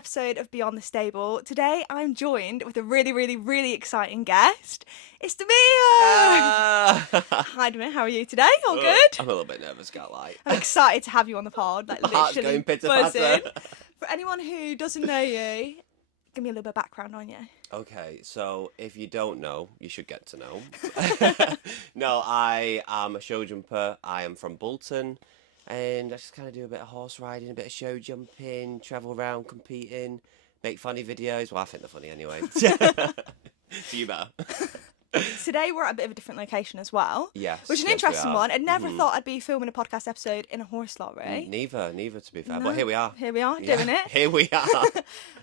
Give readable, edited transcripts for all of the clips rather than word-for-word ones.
episode of Beyond the Stable. Today I'm joined with a really exciting guest. It's Demir! Hi Demir, how are you today? All good? I'm a little bit nervous, can't lie. I'm excited to have you on the pod, like My heart's literally going pitter-patter. buzzing. For anyone who doesn't know you, give me a little bit of background on you. Okay, so if you don't know, you should get to know. No, I am a show jumper. I am from Bolton. And I just kind of do a bit of horse riding, a bit of show jumping, travel around competing, make funny videos. Well, I think they're funny anyway. So you better. Today we're at a bit of a different location as well. Yes. Which is an interesting one. I never thought I'd be filming a podcast episode in a horse lorry. Neither to be fair. No. But here we are. Here we are, doing it. Here we are.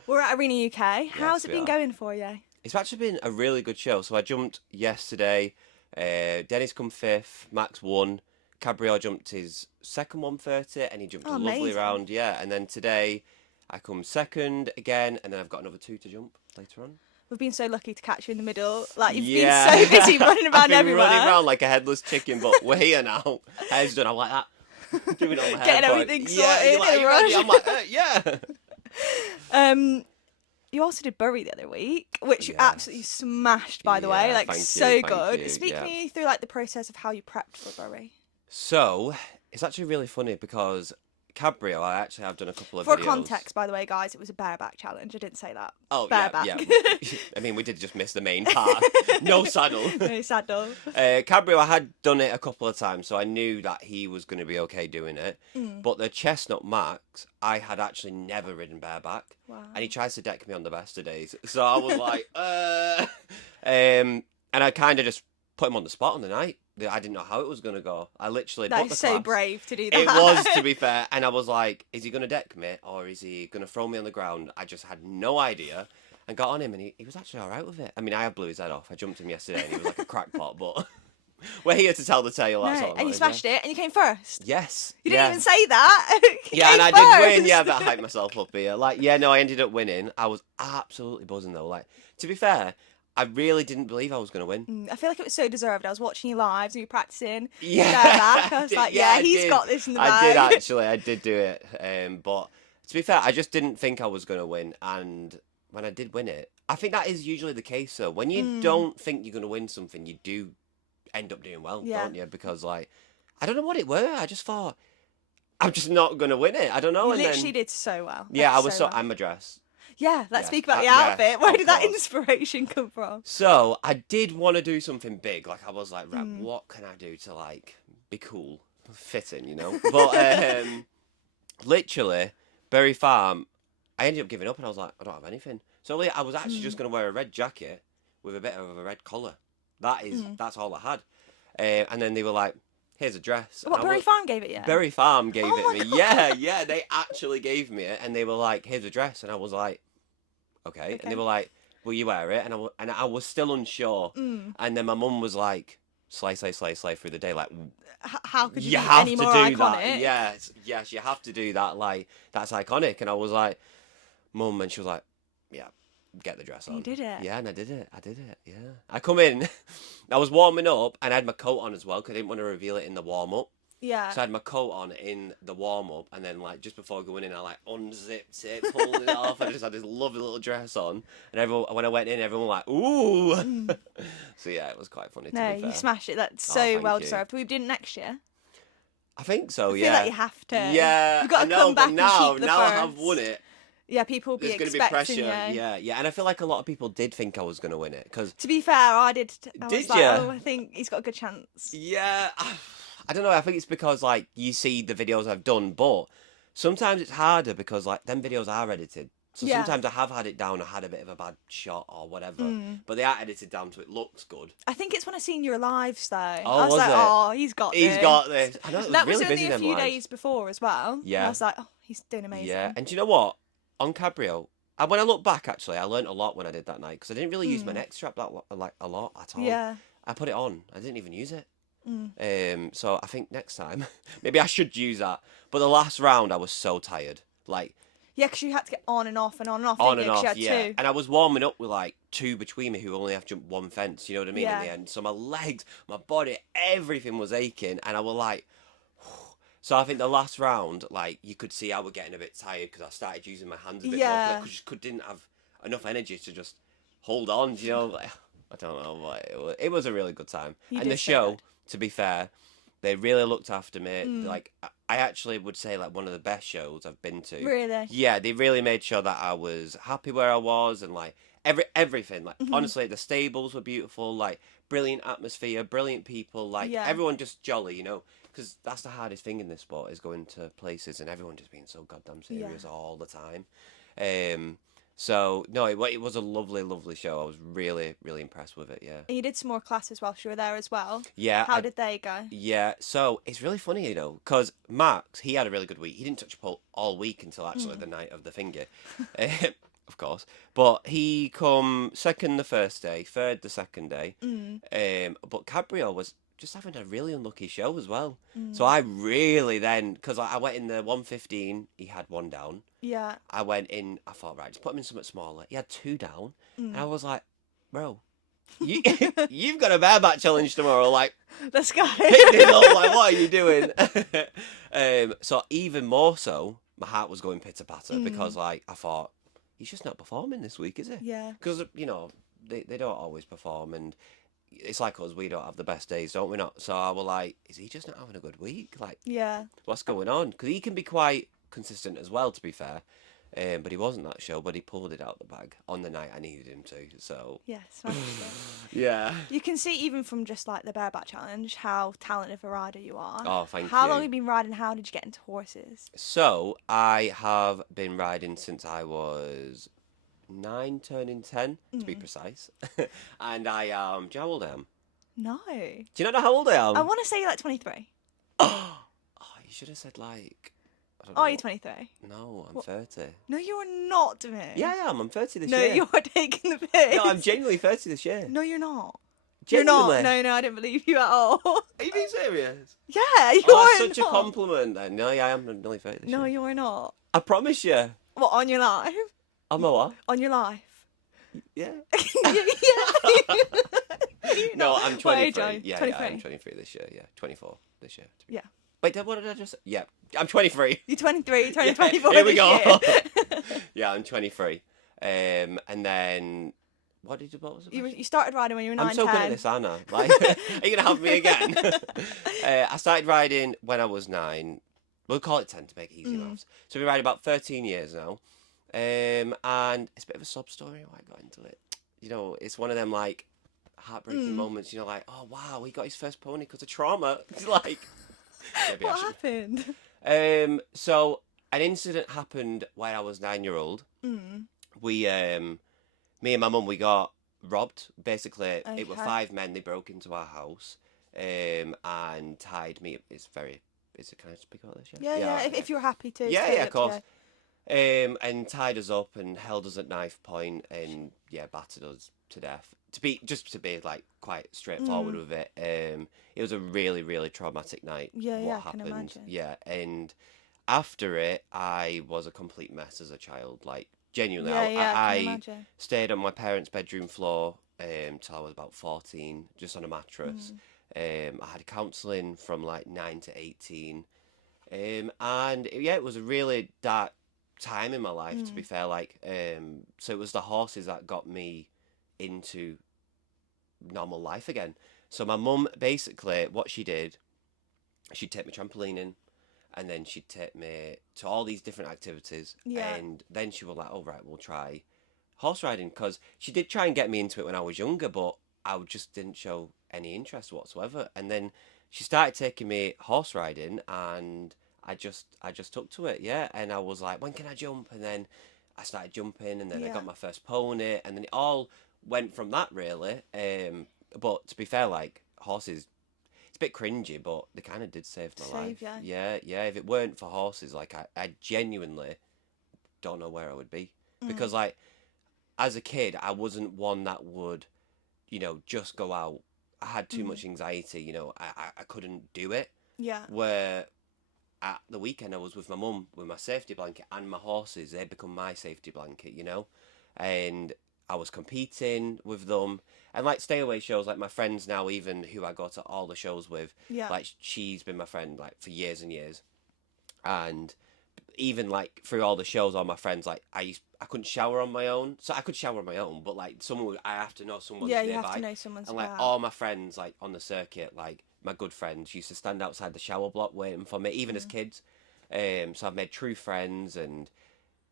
We're at Arena UK. How's it been going for you? It's actually been a really good show. So I jumped yesterday. Dennis come 5th, Max won. Cabrio jumped his second 130 and he jumped a lovely round, and then today I come 2nd again, and then I've got another 2 to jump later on. We've been so lucky to catch you in the middle. Like, you've been so busy running around everywhere. Running around like a headless chicken, but we're here now. Hair's done, I'm like that. Doing all my hair. Getting everything sorted. You're like, ready? I'm like, yeah. You also did Bury the other week, which you absolutely smashed, by the way. Like, so good. Speak me through like the process of how you prepped for Bury. So, it's actually really funny because Cabrio, I actually have done a couple of videos. For context, by the way, guys, it was a bareback challenge. I didn't say that. Oh, bareback. Yeah. I mean, we did just miss the main part. No saddle. No saddle. Cabrio, I had done it a couple of times, so I knew that he was going to be okay doing it. But the Chestnut Max, I had actually never ridden bareback. Wow. And he tries to deck me on the best of days. So I was like, and I kind of just put him on the spot on the night. I didn't know how it was going to go. I literally That is so brave to do that. It was, to be fair. And I was like, is he going to deck me or is he going to throw me on the ground? I just had no idea and got on him, and he was actually all right with it. I mean, I blew his head off. I jumped him yesterday and he was like a crackpot, but we're here to tell the tale. That's all. And you smashed it and you came first. Yes. You didn't even say that. And I did win. Yeah, but I hyped myself up here. Like, no, I ended up winning. I was absolutely buzzing though. Like, to be fair, I really didn't believe I was going to win. I feel like it was so deserved. I was watching you lives and you were practicing. Yeah. Back. I was like, he's got this in the bag. I did actually. I did do it. But to be fair, I just didn't think I was going to win. And when I did win it, I think that is usually the case. So when you don't think you're going to win something, you do end up doing well, don't you? Because like, I don't know what it were. I just thought, I'm just not going to win it. I don't know. You literally did so well. Yeah, I was I'm a dress. Yeah, let's speak about the outfit. Where did that inspiration come from? So, I did want to do something big. Like, I was like, right, what can I do to, like, be cool, fit in, you know? But, literally, Bury Farm, I ended up giving up and I was like, I don't have anything. So, I was actually just going to wear a red jacket with a bit of a red collar. That's all I had. And then they were like, here's a dress. What, Bury Farm gave it you? Bury Farm gave it me. God. Yeah, they actually gave me it. And they were like, here's a dress. And I was like, okay. And they were like, will you wear it? And I was still unsure. And then my mum was like, slay through the day. Like, how could you be any more iconic? That. Yes, you have to do that. Like, that's iconic. And I was like, Mum, and she was like, yeah, get the dress on. You did it? Yeah, and I did it, yeah. I come in, I was warming up, and I had my coat on as well, because I didn't want to reveal it in the warm-up. Yeah. So I had my coat on in the warm-up, and then, like, just before going in, I, like, unzipped it, pulled it off, and I just had this lovely little dress on. And everyone, when I went in, everyone was like, ooh! So, yeah, it was quite funny, to be fair. No, you smashed it. That's so well-deserved. Will you do it next year? I think so, I feel like you have to. Yeah, You've got to come back and keep the now first. I have won it. Yeah, people will be expecting pressure. you. Yeah, and I feel like a lot of people did think I was going to win it. Cause to be fair, I did. I was like, you? oh, I think he's got a good chance. Yeah, I don't know. I think it's because, like, you see the videos I've done, but sometimes it's harder because, like, them videos are edited. So sometimes I have had it down, I had a bit of a bad shot or whatever, but they are edited down so it looks good. I think it's when I seen your lives, though. Oh, I was like, oh, he's got this. He's got this. I know, it was that really was only busy a few lives. days before as well. Yeah. And I was like, oh, he's doing amazing. Yeah, and do you know what? On Cabrio, when I look back, actually, I learnt a lot when I did that night, because I didn't really use my neck strap a lot at all. Yeah. I put it on. I didn't even use it. So I think next time, maybe I should use that. But the last round, I was so tired. Like, yeah, because you had to get on and off and on and off. On and off, you had yeah. two. And I was warming up with like 2 between me who only have to jump 1 fence, you know what I mean, Yeah. in the end. So my legs, my body, everything was aching. And I was like, So I think the last round, like, you could see I was getting a bit tired because I started using my hands a bit more. Yeah. Because I just didn't have enough energy to just hold on, you know? Like, I don't know, but it was a really good time. You And the did so show, good. to be fair, they really looked after me. Mm. Like, I actually would say, like, one of the best shows I've been to. Really? Yeah, they really made sure that I was happy where I was and, like, everything. Like, honestly, the stables were beautiful, like, brilliant atmosphere, brilliant people, like, Yeah. everyone just jolly, you know? Because that's the hardest thing in this sport is going to places and everyone just being so goddamn serious all the time. So no, it was a lovely, lovely show. I was really, really impressed with it. Yeah. And you did some more classes whilst you were there as well. Yeah. How did they go? Yeah. So it's really funny, you know, because Max, he had a really good week. He didn't touch a pole all week until actually the night of the finger, of course. But he come second the first day, third the second day. But Cabrio was just having a really unlucky show as well. So I really then, because I went in the 115, he had one down. Yeah. I went in, I thought, right, just put him in something smaller. He had two down. And I was like, bro, you've got a bareback challenge tomorrow. Like, let's go. pick this up. Like, what are you doing? So even more so, my heart was going pitter patter because, like, I thought, he's just not performing this week, is he? Yeah. Because, you know, they don't always perform and it's like us, we don't have the best days, don't we not? So I was like, is he just not having a good week? Like, Yeah. what's going on? Because he can be quite consistent as well, to be fair. But he wasn't that show, but he pulled it out the bag on the night I needed him to. So Yes. yeah. You can see even from just like the bareback challenge how talented of a rider you are. Oh, thank you. How long have you been riding? How did you get into horses? So I have been riding since I was 9, turning 10, to be precise. And I am. Do you know how old I am? No. Do you not know how old I am? I want to say you're like 23. Oh, you should have said like. I don't know. Are you 23? No, I'm 30. No, you're not, Demir. Yeah, I am. I'm 30 this No, year. you're taking the piss. No, I'm genuinely 30 this year. No, you're not. Genuinely. You're not. No, I didn't believe you at all. Are you being serious? Yeah, you Oh, are that's such not. a compliment then. No, yeah, I am nearly 30 this No, year. you're not. I promise you. What, on your life? I'm a what? On your life? Yeah. yeah. No, I'm 23. Wait, Yeah, 23. I'm 23 this year. Yeah, 24 this year. Yeah. Wait, what did I just say? Yeah, I'm 23. You're 23, you're turning Yeah, 24 here we this go. year. Yeah, I'm 23. And then, what was it? You started riding when you were 9, I'm so 10. good at this, aren't I? Like, are you going to have me again? I started riding when I was 9. We'll call it 10 to make it easy maths. So we ride about 13 years now. And it's a bit of a sob story why I got into it. You know, it's one of them, like, heartbreaking moments. You know, like, oh, wow, he got his first pony because of trauma. It's like... What happened? So an incident happened when I was 9-year-old. We, me and my mum, we got robbed. Basically, it were 5 men. They broke into our house, and tied me. Can I speak about this? Yeah. If you're happy to. Yeah, of course. And tied us up and held us at knife point and battered us to death. To be like quite straightforward with it. It was a really, really traumatic night. Yeah, what I happened. can imagine. Yeah, and after it, I was a complete mess as a child. Like genuinely, I stayed on my parents' bedroom floor till I was about 14, just on a mattress. I had counselling from like 9 to 18, and it was a really dark time in my life. To be fair, like so it was the horses that got me into normal life again. So my mum, basically, what she did, she'd take me trampolining, and then she'd take me to all these different activities. Yeah. And then she was like, "Oh right, we'll try horse riding," because she did try and get me into it when I was younger, but I just didn't show any interest whatsoever. And then she started taking me horse riding, and I just took to it, yeah. And I was like, when can I jump? And then I started jumping, and then I got my first pony, and then it all went from that, really. But to be fair, like, horses, it's a bit cringy, but they kind of did save my life. Yeah. If it weren't for horses, like, I genuinely don't know where I would be. Because, like, as a kid, I wasn't one that would, you know, just go out. I had too much anxiety, you know, I couldn't do it. Yeah. Where at the weekend I was with my mum with my safety blanket and my horses. They'd become my safety blanket, you know. And I was competing with them. And like stay away shows, like my friends now, even who I go to all the shows with, like she's been my friend like for years and years. And even like through all the shows, all my friends, like I couldn't shower on my own, so I could shower on my own, but like I have to know someone's Yeah, nearby. you have to know someone's and like about. all my friends like on the circuit, like my good friends used to stand outside the shower block waiting for me, even as kids. So I've made true friends, and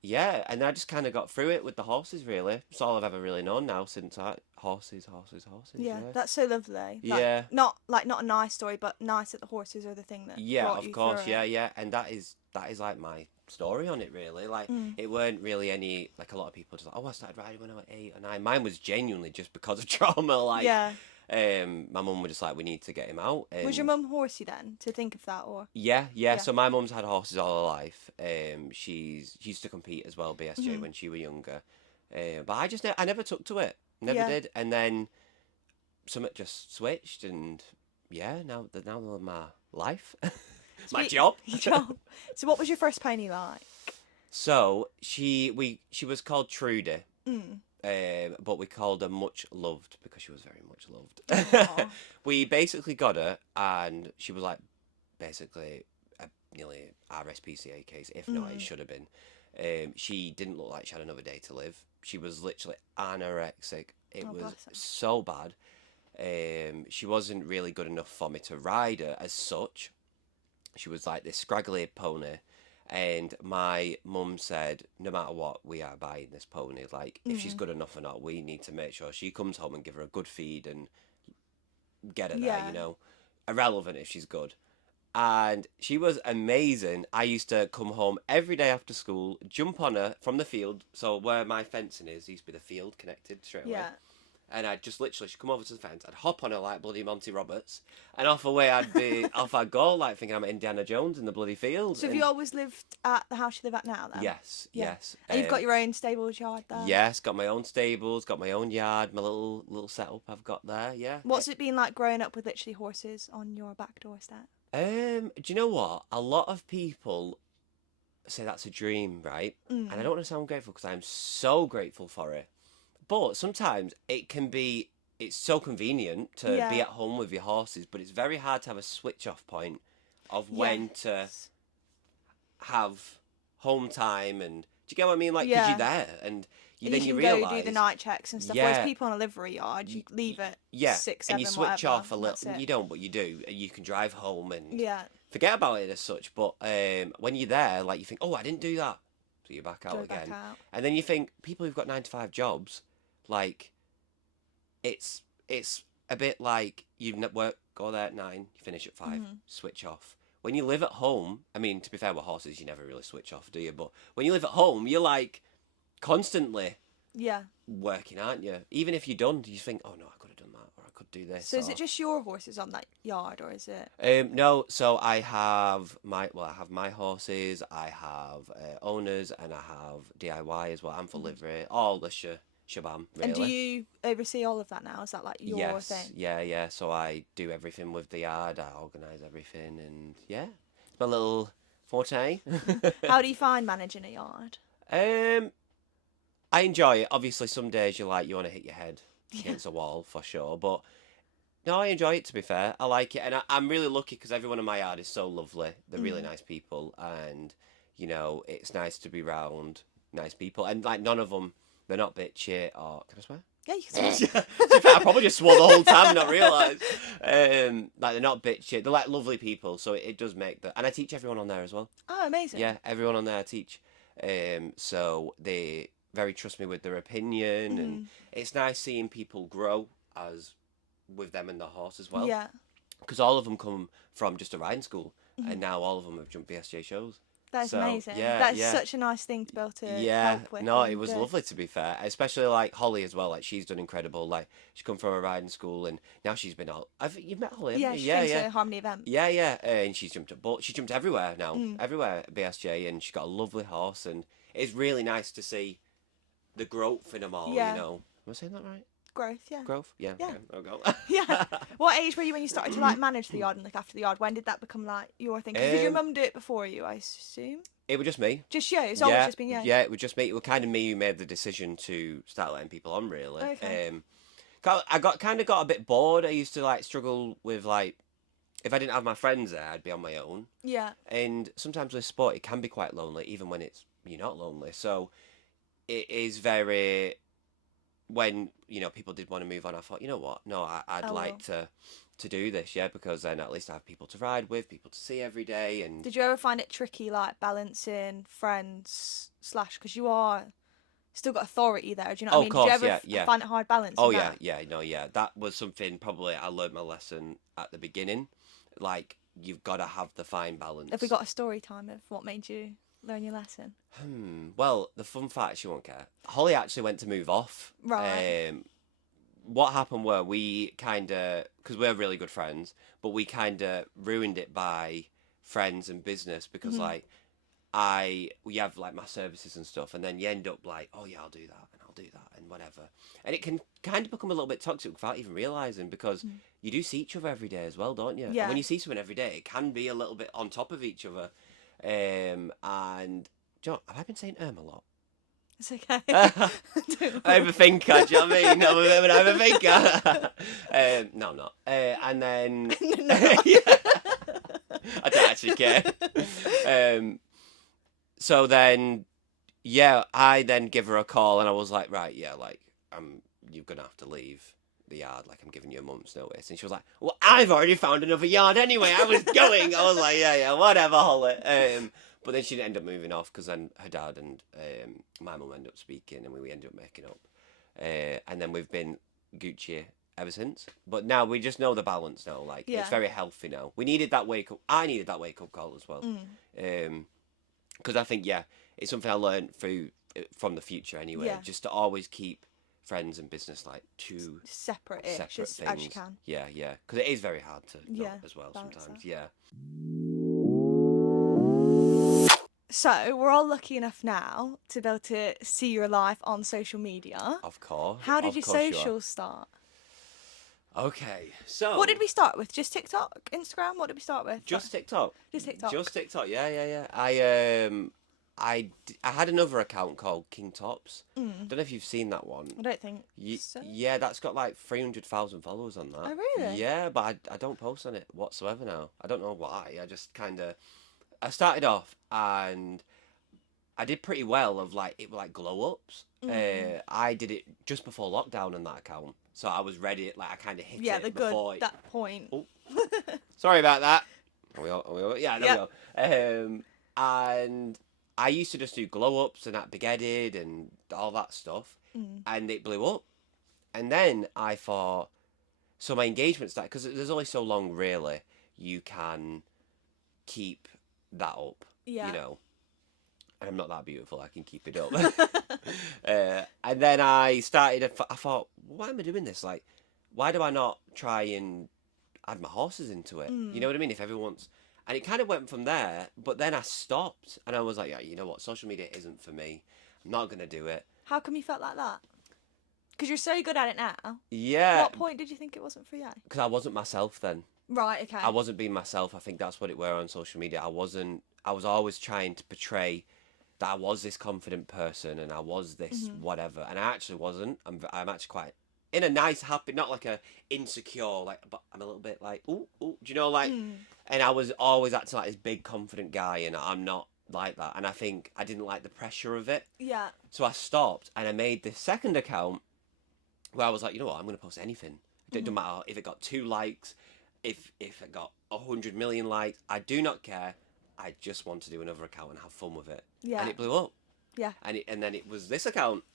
yeah, and I just kind of got through it with the horses. Really, it's all I've ever really known now since horses. Yeah, Yeah, that's so lovely. yeah, Like not a nice story, but nice that the horses are the thing that yeah. brought Of you course, through yeah, it. yeah, and that is like my story on it. Really, like it weren't really any like a lot of people just like, oh, I started riding when I was 8 or 9. Mine was genuinely just because of trauma. Like, Yeah. my mum was just like, we need to get him out. And Was your mum horsey then to think of that, or? yeah, yeah. Yeah. So my mum's had horses all her life. She used to compete as well, BSJ, when she were younger. But I never took to it. Never Yeah. did. And then something just switched, and yeah, now they're my life, my job. Job. So what was your first pony like? So she was called Trudy. Mm. But we called her Much Loved because she was very much Aw. loved. We basically got her, and she was like basically nearly RSPCA case, if not, it should have been. She didn't look like she had another day to live. She was literally anorexic. It was bless her. so bad. She wasn't really good enough for me to ride her as such. She was like this scraggly pony. And my mum said, no matter what, we are buying this pony. Like, if she's good enough or not, we need to make sure she comes home and give her a good feed and get her there, Yeah. you know. Irrelevant if she's good. And she was amazing. I used to come home every day after school, jump on her from the field. So where my fencing is, used to be the field connected straight away. Yeah. And I'd just literally, she'd come over to the fence, I'd hop on her like bloody Monty Roberts, and off I'd go, like thinking I'm Indiana Jones in the bloody field. So have you always lived at the house you live at now then? Yes, Yeah. yes. And you've got your own stables yard there? Yes, got my own stables, got my own yard, my little setup I've got there, yeah. What's it been like growing up with literally horses on your back doorstep? Do you know what? A lot of people say that's a dream, right? And I don't want to sound grateful because I'm so grateful for it. But sometimes it's so convenient to be at home with your horses, but it's very hard to have a switch off point of when to have home time. And do you get what I mean? Like, because you're there and you realise. Go do the night checks and stuff. Whereas people on a livery yard, you leave it 6, 7, and you switch whatever, off a little. You don't, but you do. You can drive home and forget about it as such. But when you're there, like you think, oh, I didn't do that, so you're back out again. And then you think people who've got 9 to 5 jobs, like it's a bit like you go there at 9, you finish at 5, switch off. When you live at home, I mean, to be fair with horses, you never really switch off, do you? But when you live at home, you're like constantly working, aren't you? Even if you're done, you think, oh no, I could have done that, or I could do this. So is it just your horses on that yard, or is it? No, so I have my horses, I have owners, and I have DIY as well. I'm for livery, all the shabam, really. And do you oversee all of that now? Is that like your thing? Yeah. So I do everything with the yard. I organise everything, and yeah, it's my little forte. How do you find managing a yard? I enjoy it. Obviously, some days you want to hit your head against a wall for sure, but no, I enjoy it. To be fair, I like it, and I'm really lucky because everyone in my yard is so lovely. They're really nice people, and it's nice to be around nice people, and like none of them. They're not bitchy or... Can I swear? Yeah, you can swear. I probably just swore the whole time and not realised. Like, they're not bitchy. They're, like, lovely people, so it does make the... And I teach everyone on there as well. Oh, amazing. Yeah, everyone on there I teach. So they very trust me with their opinion, and it's nice seeing people grow as with them and the horse as well. Yeah. Because all of them come from just a riding school, and now all of them have jumped BSJ shows. That's amazing. Yeah, That's such a nice thing to be able to help with. No, it was lovely, to be fair. Especially like Holly as well. Like, she's done incredible. Like, she come from a riding school, and now she's been all... You've met Holly, haven't you? Yeah, she's a Harmony event. Yeah. And she's jumped everywhere now. Everywhere at BSJ, and she's got a lovely horse, and it's really nice to see the growth in them all, you know. Am I saying that right? Growth, yeah. Growth? Yeah. Yeah. Okay, I'll go. Yeah. What age were you when you started to like manage the yard and look after the yard? When did that become like your thing? 'Cause did your mum do it before you, I assume? It was just me. Just you? It's always just been you? Yeah, it was just me. It was kind of me who made the decision to start letting people on, really. Okay. I got a bit bored. I used to like struggle with like if I didn't have my friends there, I'd be on my own. Yeah. And sometimes with sport, it can be quite lonely, even when you're not lonely. So it is very, when, people did want to move on, I thought, you know what? No, I'd like to do this, yeah, because then at least I have people to ride with, people to see every day. And did you ever find it tricky, like balancing friends / because you are still got authority there? Do you know what I mean? Of course, Did you ever find it hard balancing Oh that? yeah. That was something probably I learned my lesson at the beginning. Like, you've got to have the fine balance. Have we got a story time of what made you learn your lesson? Well, the fun fact, you won't care. Holly actually went to move off. Right. What happened were we kind of, because we're really good friends, but we kind of ruined it by friends and business, because like we have like my services and stuff, and then you end up like, oh yeah, I'll do that and I'll do that and whatever, and it can kind of become a little bit toxic without even realizing, because you do see each other every day as well, don't you? Yeah. And when you see someone every day, it can be a little bit on top of each other. And John, have I been saying a lot? It's okay. Overthinker, do you know what I mean? I'm a bit of an overthinker. No, I'm not. And then yeah, I don't actually care. So then, yeah, I then give her a call, and I was like, right, yeah, like, you're gonna have to leave the yard. Like, I'm giving you a month's notice. And she was like, well, I've already found another yard anyway. I was going. I was like, yeah, whatever, Holly. But then she ended up moving off, because then her dad and my mum ended up speaking, and we ended up making up. And then we've been Gucci ever since. But now we just know the balance now. Like, it's very healthy now. We needed that wake up. I needed that wake up call as well. Because I think, it's something I learned from the future anyway. Yeah. Just to always keep friends and business like two separate things as you can. Yeah, because it is very hard to as well sometimes. That. Yeah. So we're all lucky enough now to be able to see your life on social media. Of course. How did your socials start? Okay, so what did we start with? Just TikTok, Instagram? What did we start with? Just TikTok. Just TikTok. Just TikTok. Yeah. I had another account called King Tops. Don't know if you've seen that one. I don't think so. Yeah, that's got like 300,000 followers on that. Oh, really? Yeah, but I don't post on it whatsoever now. I don't know why. I just I started off, and I did pretty well of like, it were like glow ups. I did it just before lockdown on that account. So I was ready, like I kind of hit it before that point. Oh, sorry about that. Are we all? Yeah, there we go. And I used to just do glow ups and that big headed and all that stuff, and it blew up. And then I thought, so my engagement started, because there's only so long really you can keep that up. Yeah. You know, and I'm not that beautiful. I can keep it up. And then I started. I thought, why am I doing this? Like, why do I not try and add my horses into it? You know what I mean? If everyone's, and it kind of went from there. But then I stopped, and I was like, yeah, you know what? Social media isn't for me. I'm not gonna do it. How come you felt like that? Because you're so good at it now. Yeah. What point did you think it wasn't for you? Because I wasn't myself then. Right. Okay. I wasn't being myself. I think that's what it were on social media. I wasn't. I was always trying to portray that I was this confident person and I was this whatever, and I actually wasn't. I'm actually quite in a nice, happy, not like a insecure, like, but I'm a little bit like, ooh, do you know, like, and I was always acting like this big confident guy, and I'm not like that, and I think I didn't like the pressure of it. Yeah. So I stopped, and I made this second account where I was like, you know what, I'm going to post anything. It doesn't matter if it got 2 likes, if it got 100 million likes, I do not care. I just want to do another account and have fun with it. Yeah. And it blew up. Yeah. And then it was this account.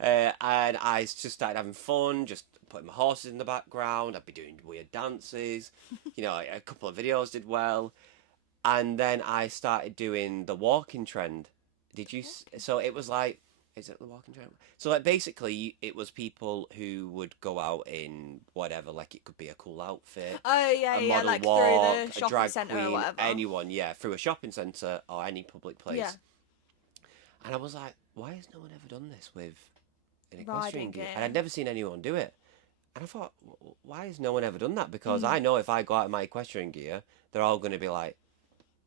And I just started having fun, just putting my horses in the background. I'd be doing weird dances. You know, a couple of videos did well. And then I started doing the walking trend. Did you? So it was like, is it the walking trend? So like basically it was people who would go out in whatever, like it could be a cool outfit. Oh yeah, a model like walk, through the a shopping drag centre queen, or whatever. anyone, through a shopping centre or any public place. Yeah. And I was like, why has no one ever done this with an equestrian Riding gear? gear. And I'd never seen anyone do it. And I thought, why has no one ever done that? Because I know if I go out in my equestrian gear, they're all going to be like,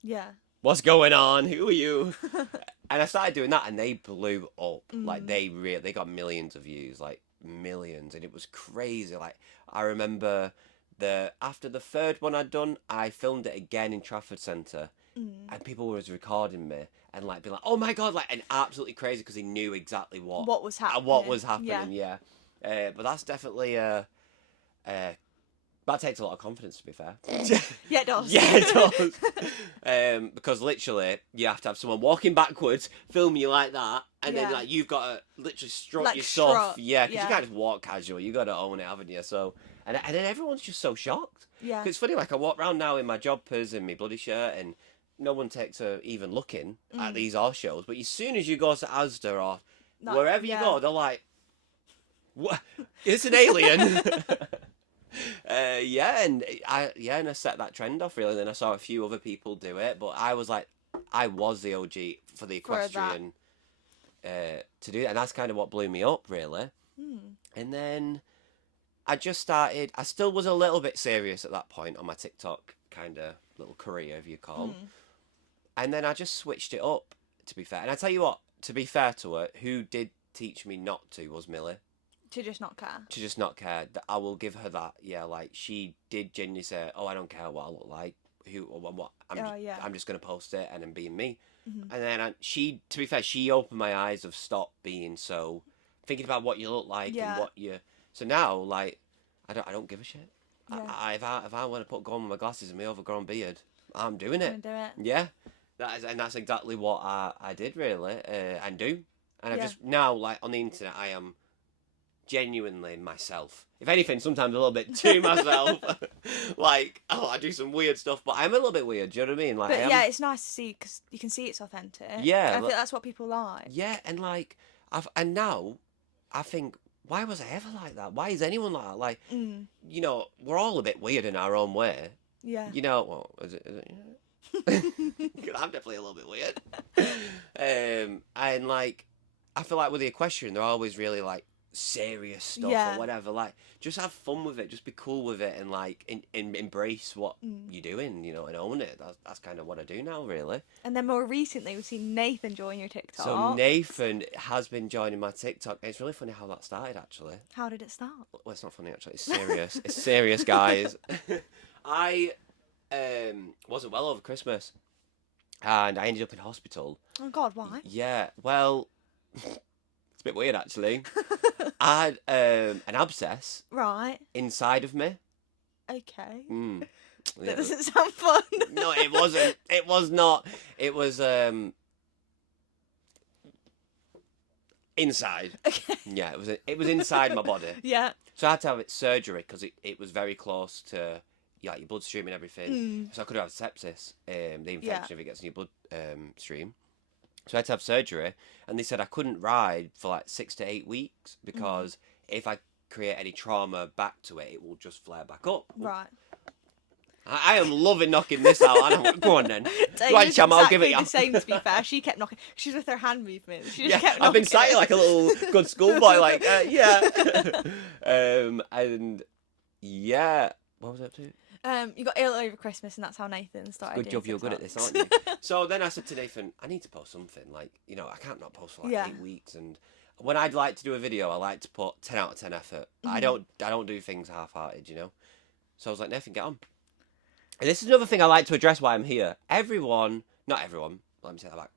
yeah. what's going on? Who are you? And I started doing that, and they blew up. Like they got millions of views, like millions, and it was crazy. Like I remember after the third one I'd done, I filmed it again in Trafford Centre, and people were recording me and like being like, "Oh my god!" like, and absolutely crazy because they knew exactly What was happening? What was happening? Yeah. But that's definitely that takes a lot of confidence, to be fair. Yeah, it does. Yeah, it does. Because literally, you have to have someone walking backwards, film you like that, and then like you've got to literally strut like your stuff. Yeah, because yeah. you can't just walk casual. You got to own it, haven't you? So, and then everyone's just so shocked. Yeah. 'Cause it's funny, like I walk around now in my joggers and my bloody shirt, and no one takes even looking at these horse shows. But as soon as you go to Asda or wherever you go, they're like, "What? It's an alien." And I set that trend off really. Then I saw a few other people do it, but I was the OG for the equestrian to do that, and that's kind of what blew me up really. And then I just started. I still was a little bit serious at that point on my TikTok kind of little career, if you call. And then I just switched it up. To be fair, and I tell you what, to be fair to her, who did teach me not to was Millie. To just not care. To just not care. I will give her that. Yeah, like she did genuinely say, "Oh, I don't care what I look like, who or what. I'm just gonna post it and I'm being me." And then to be fair, she opened my eyes of stop being so thinking about what you look like and what you. So now, like, I don't give a shit. Yeah. If I want to put gold on my glasses and my overgrown beard, I'm doing it. Do it. Yeah, that's exactly what I did really and do. And I just now like on the internet I am genuinely myself. If anything, sometimes a little bit too myself. Like, I do some weird stuff, but I'm a little bit weird. Do you know what I mean? Like, but it's nice to see because you can see it's authentic. Yeah, I think that's what people like. Yeah, and like, now I think, why was I ever like that? Why is anyone like that? Like, you know, we're all a bit weird in our own way. Yeah. You know, well, is it I'm definitely a little bit weird. And like, I feel like with the equestrian, they're always really like serious stuff or whatever. Like, just have fun with it, just be cool with it, and like embrace what you're doing, you know, and own it. That's kind of what I do now, really. And then more recently, we've seen Nathan join your TikTok. So Nathan has been joining my TikTok. It's really funny how that started, actually. How did it start? Well, it's not funny actually. It's serious. It's serious, guys. I wasn't well over Christmas, and I ended up in hospital. Oh God, why? Yeah, well. It's a bit weird, actually. I had an abscess inside of me. Okay. Yeah. That doesn't sound fun. No, it wasn't. It was not. It was inside. Okay. Yeah, it was inside my body. Yeah. So I had to have surgery because it was very close to your bloodstream and everything. So I could have sepsis, the infection if it gets in your blood stream. So I had to have surgery, and they said I couldn't ride for like 6 to 8 weeks because if I create any trauma back to it, it will just flare back up. Right. I am loving knocking this out. Go on then. Go on, Cham, I'll give it you. The same, to be fair. She kept knocking. She's with her hand movement. She just kept knocking. I've been sat here like a little good schoolboy, like, yeah. And yeah, what was I up to? You got ill over Christmas, and that's how Nathan started. Good job, you're good at this, aren't you? So then I said to Nathan, I need to post something. Like, you know, I can't not post for like 8 weeks. And when I'd like to do a video, I like to put 10 out of 10 effort. I don't do things half-hearted, you know. So I was like, Nathan, get on. And this is another thing I like to address why I'm here. Not everyone. Let me say that back.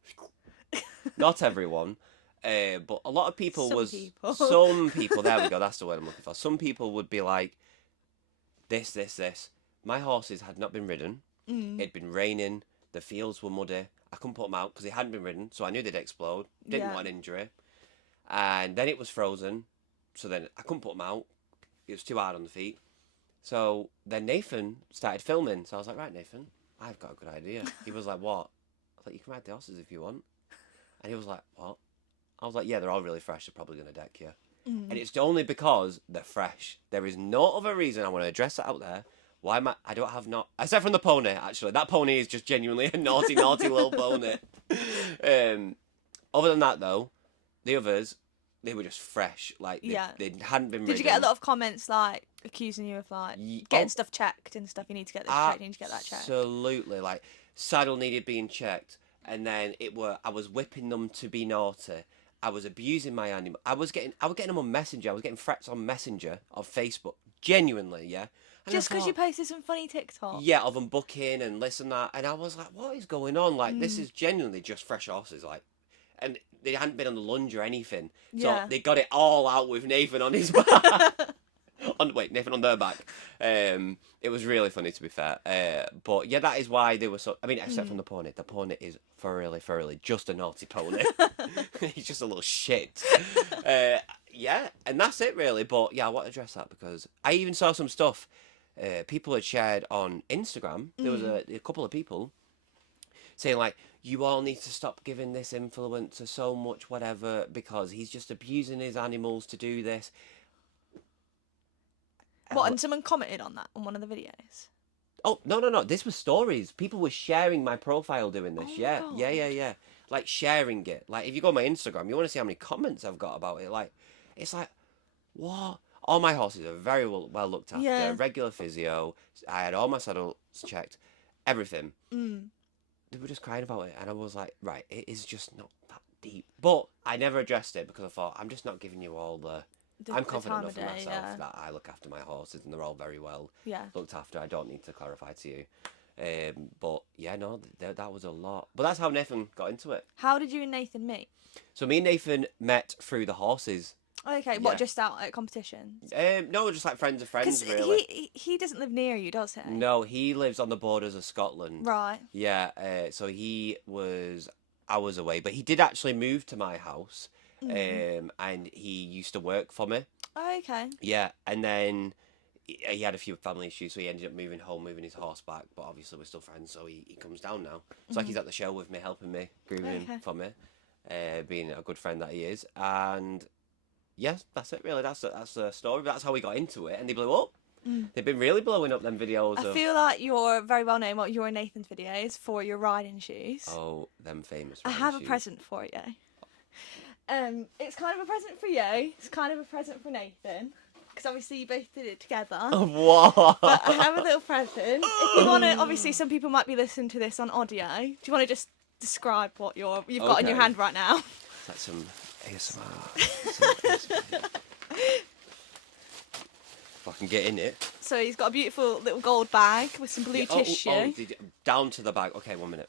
Not everyone. But a lot of people some people. There we go. That's the word I'm looking for. Some people would be like, this. My horses had not been ridden. It'd been raining. The fields were muddy. I couldn't put them out because they hadn't been ridden, so I knew they'd explode. Didn't want an injury. And then it was frozen, so then I couldn't put them out. It was too hard on the feet. So then Nathan started filming. So I was like, right, Nathan, I've got a good idea. He was like, what? I was like, you can ride the horses if you want. And he was like, what? I was like, yeah, they're all really fresh. They're probably going to deck you. And it's only because they're fresh. There is no other reason. I want to address that out there. Why am I don't have not except from the pony, actually. That pony is just genuinely a naughty little pony. Other than that though, the others, they were just fresh. Like they hadn't been ridden. Did you get a lot of comments like accusing you of like getting stuff checked and stuff? You need to get this checked, you need to get that checked. Absolutely. Like saddle needed being checked, and then I was whipping them to be naughty. I was abusing my animal. I was getting them on Messenger. I was getting threats on Messenger of Facebook Genuinely, yeah. And Just because you posted some funny TikTok. Yeah, of them booking and this and that. And I was like, what is going on? Like, this is genuinely just fresh horses. Like, and they hadn't been on the lunge or anything. So they got it all out with Nathan on his back. Nathan on their back. It was really funny, to be fair. But yeah, that is why they were so. I mean, except from the pony. The pony is thoroughly just a naughty pony. He's just a little shit. Yeah, and that's it really. But yeah, I want to address that because I even saw some stuff people had shared on Instagram. There was a couple of people saying like, you all need to stop giving this influencer so much whatever because he's just abusing his animals to do this. What, and someone commented on that on one of the videos? Oh, no. This was stories. People were sharing my profile doing this. Oh Yeah. Like, sharing it. Like, if you go on my Instagram, you want to see how many comments I've got about it. Like, it's like, what? All my horses are very well looked after. Yeah. Regular physio. I had all my saddles checked. Everything. They were just crying about it. And I was like, right, it is just not that deep. But I never addressed it because I thought, I'm just not giving you all the I'm confident enough in myself that I look after my horses and they're all very well looked after. I don't need to clarify to you. But yeah, no, that was a lot. But that's how Nathan got into it. How did you and Nathan meet? So me and Nathan met through the horses. Okay, what, just out at competitions? No, just like friends of friends, really. He doesn't live near you, does he? No, he lives on the borders of Scotland. Right. Yeah, so I was away, but he did actually move to my house. And he used to work for me. Oh, okay. Yeah, and then he had a few family issues, so he ended up moving home, moving his horse back. But obviously, we're still friends, so he comes down now. It's like he's at the show with me, helping me, grooming for me, being a good friend that he is. And yes, that's it, really. That's the story. That's how we got into it, and they blew up. They've been really blowing up them videos. I feel like you're very well known, what, your and Nathan's videos for your riding shoes. Oh, them famous. I have a present for you. It's kind of a present for you. It's kind of a present for Nathan. Because obviously you both did it together. What? But I have a little present. If you want to, obviously some people might be listening to this on audio. Do you want to just describe what you've got in your hand right now? It's like some ASMR. If I can get in it. So he's got a beautiful little gold bag with some blue tissue. Down to the bag. Okay, 1 minute.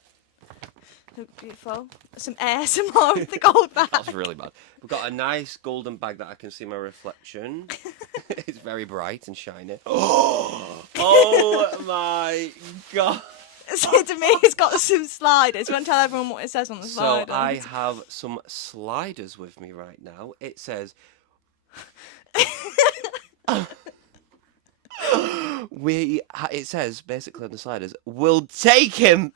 Beautiful. Some ASMR with the gold bag. That's really bad. We've got a nice golden bag that I can see my reflection. It's very bright and shiny. Oh my god. So Demir's got some sliders. You want to tell everyone what it says on the sliders? So I have some sliders with me right now. It says... It says, basically on the sliders, we'll take him!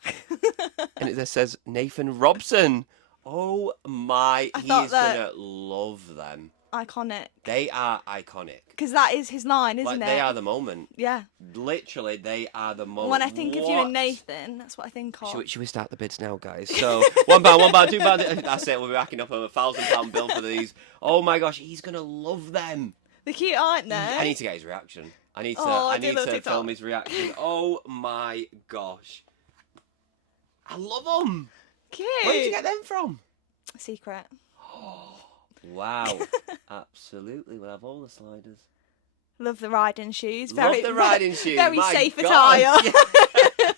And it says Nathan Robson. Oh my, he's gonna love them. Iconic. They are iconic. Because that is his line, isn't it? They are the moment. Yeah. Literally, they are the moment. When I think of you and Nathan, that's what I think of. Should we start the bids now, guys? So, £1, £2. That's it, we'll be racking up a £1,000 bill for these. Oh my gosh, he's gonna love them. They're cute, aren't they? I need to get his reaction. I need to film his reaction. Oh my gosh. I love them. Cute. Where did you get them from? Secret. Wow. Absolutely. We'll have all the sliders. Love the riding shoes. Love the riding shoes. Very my safe God. attire. Yeah.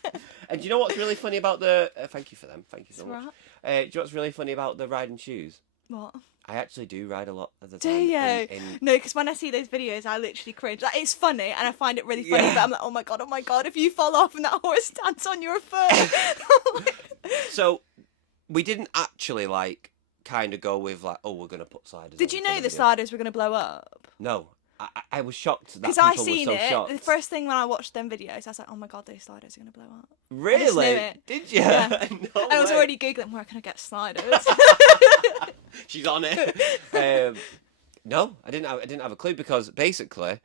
And do you know what's really funny about the... thank you for them. Thank you so much. Do you know what's really funny about the riding shoes? What? I actually do ride a lot of the time. Do you? No, because when I see those videos, I literally cringe. Like, it's funny, and I find it really funny, but I'm like, oh my god, if you fall off and that horse stands on your foot. So, we didn't actually, kind of go with, we're going to put sliders Did you know the sliders were going to blow up? No. I was shocked that because people I seen were so it. shocked. The first thing when I watched them videos, I was like, "Oh my god, those sliders are gonna blow up." Really? I just knew it. Did you? Yeah. No and I was way. already googling where can I get sliders. She's on it. No, I didn't have a clue because basically,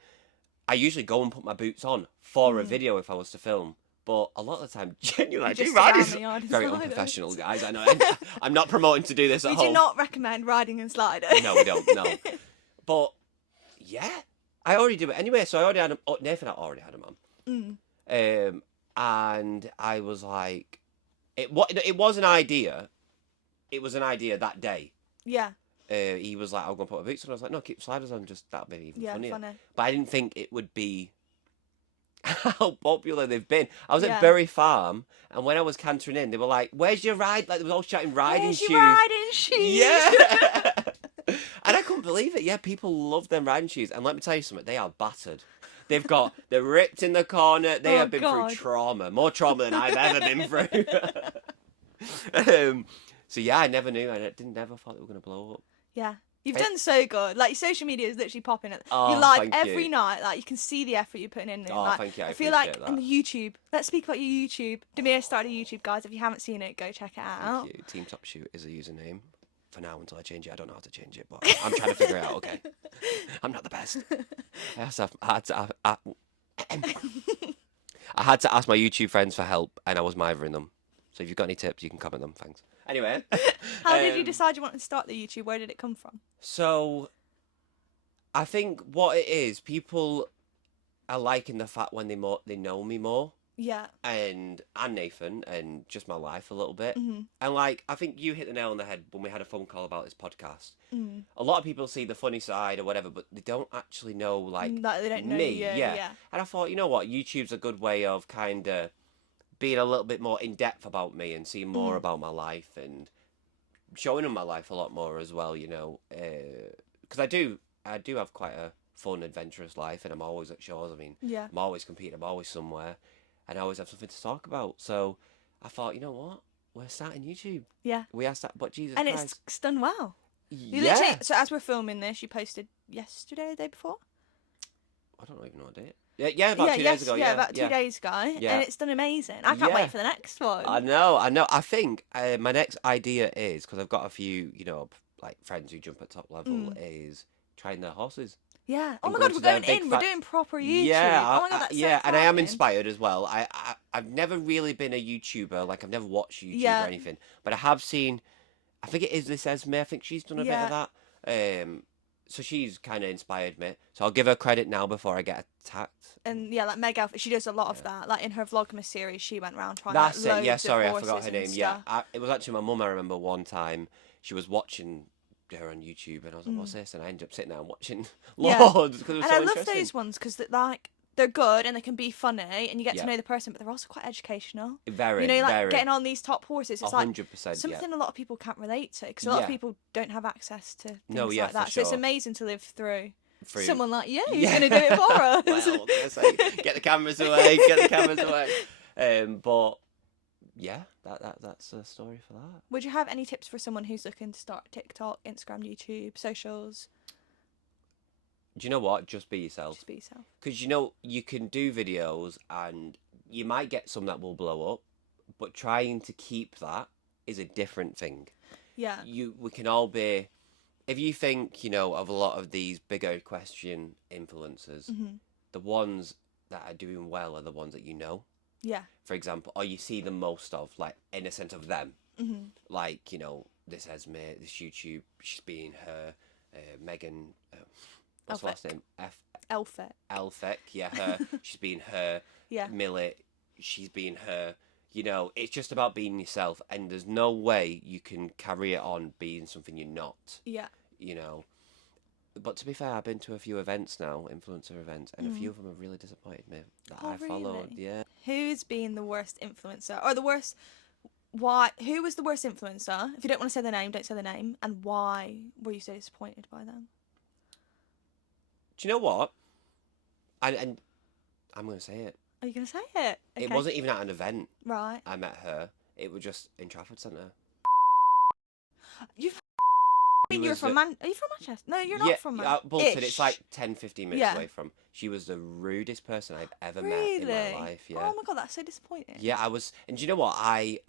I usually go and put my boots on for a video if I was to film. But a lot of the time, genuinely, I do ride very sliders. unprofessional, guys. I know. I'm not promoting to do this at home. We do not recommend riding in sliders. No, we don't. No. But yeah. I already do it anyway, so I already had him. Oh, Nathan, I already had him on. And I was like, it was an idea. It was an idea that day. Yeah. he was like, "I'm gonna put my boots on." I was like, "No, keep sliders on. Just that'll be even funnier." funny. But I didn't think it would be how popular they've been. I was Yeah. at Bury Farm, and when I was cantering in, they were like, "Where's your ride?" Like they were all shouting riding Where's shoes. your riding shoes? Yeah. And I couldn't believe it. Yeah, people love them riding shoes. And let me tell you something, they are battered. They're ripped in the corner. They have been through trauma. More trauma than I've ever been through. So yeah, I never knew. Never thought they were going to blow up. Yeah. You've done so good. Like, your social media is literally popping. Oh, you live thank every you. night. Like, you can see the effort you're putting in. Oh, like, thank you. I feel like, appreciate and that. the YouTube. Let's speak about your YouTube. Demir started a YouTube, guys. If you haven't seen it, go check it out. Thank you. Demir Topcu is a username. For now, until I change it, I don't know how to change it, but I'm trying to figure it out. Okay, I'm not the best. I had to ask my YouTube friends for help, and I was mithering them. So if you've got any tips, you can comment them. Thanks. Anyway, how did you decide you wanted to start the YouTube? Where did it come from? So, I think what it is, people are liking the fact when they know me more. Yeah. And Nathan and just my life a little bit. Mm-hmm. And like, I think you hit the nail on the head when we had a phone call about this podcast. Mm. A lot of people see the funny side or whatever, but they don't actually know like they don't know me. you, Yeah. And I thought, you know what, YouTube's a good way of kind of being a little bit more in depth about me and seeing more about my life and showing them my life a lot more as well. You know, because I do have quite a fun, adventurous life, and I'm always at shows. I mean, I'm always competing. I'm always somewhere. And I always have something to talk about. So I thought, you know what? We're starting YouTube. Yeah. We are starting, but Jesus and Christ. It's done well. Yeah. So as we're filming this, you posted yesterday or the day before? I don't even know what date. Yeah, about 2 days ago. Yeah, about 2 days ago. Yeah. And it's done amazing. I can't wait for the next one. I know. I think my next idea is, because I've got a few, you know, like friends who jump at top level, is trying their horses. Yeah. Oh my God, we're going in. We're doing proper YouTube. Yeah. Oh my God, that's so and I am exciting. inspired as well. I've never really been a YouTuber. Like, I've never watched YouTube or anything. But I have seen, I think it is this Esme. I think she's done a bit of that. So she's kind of inspired me. So I'll give her credit now before I get attacked. And yeah, like Meg Alpha, she does a lot of that. Like in her Vlogmas series, she went around trying That's like, it. Yeah, loads sorry, of I forgot her name. horses Yeah, and it was actually my mum. I remember one time she was watching her on YouTube, and I was like, "What's this?" And I ended up sitting there and watching loads because it was and so I love interesting. those ones because they're good and they can be funny and you get to know the person, but they're also quite educational. Very, you know, like very. getting on these top horses. It's 100%, like something a lot of people can't relate to because a lot of people don't have access to things like that. So it's amazing to live through someone like you who's going to do it for us. Well, what can I say? Get the cameras away. Get the cameras away. But yeah, that's a story for that. Would you have any tips for someone who's looking to start TikTok, Instagram, YouTube, socials? Do you know what? Just be yourself. Just be yourself. Because, you know, you can do videos and you might get some that will blow up, but trying to keep that is a different thing. Yeah. We can all be, if you think, you know, of a lot of these bigger equestrian influencers, the ones that are doing well are the ones that you know. Yeah. For example, or you see the most of, like, in a sense of them. Like, you know, this Esme, this YouTube, she's being her, Megan... what's her last name? Elfek, yeah, her. She's been her. Yeah. Millet, she's been her. You know, it's just about being yourself, and there's no way you can carry it on being something you're not. Yeah. You know, but to be fair, I've been to a few events now, influencer events, and a few of them have really disappointed me that I followed. Really? Yeah. Who's been the worst influencer, or the worst? Why? Who was the worst influencer? If you don't want to say the name, don't say the name. And why were you so disappointed by them? Do you know what? And I'm going to say it. Are you going to say it? Okay. It wasn't even at an event. Right. I met her. It was just in Trafford Centre. You're from Are you from Manchester? No, you're not from Manchester. Bolton, it's like 10-15 minutes away from. She was the rudest person I've ever met in my life. Yeah. Oh my God, that's so disappointing. Yeah, I was. And do you know what? I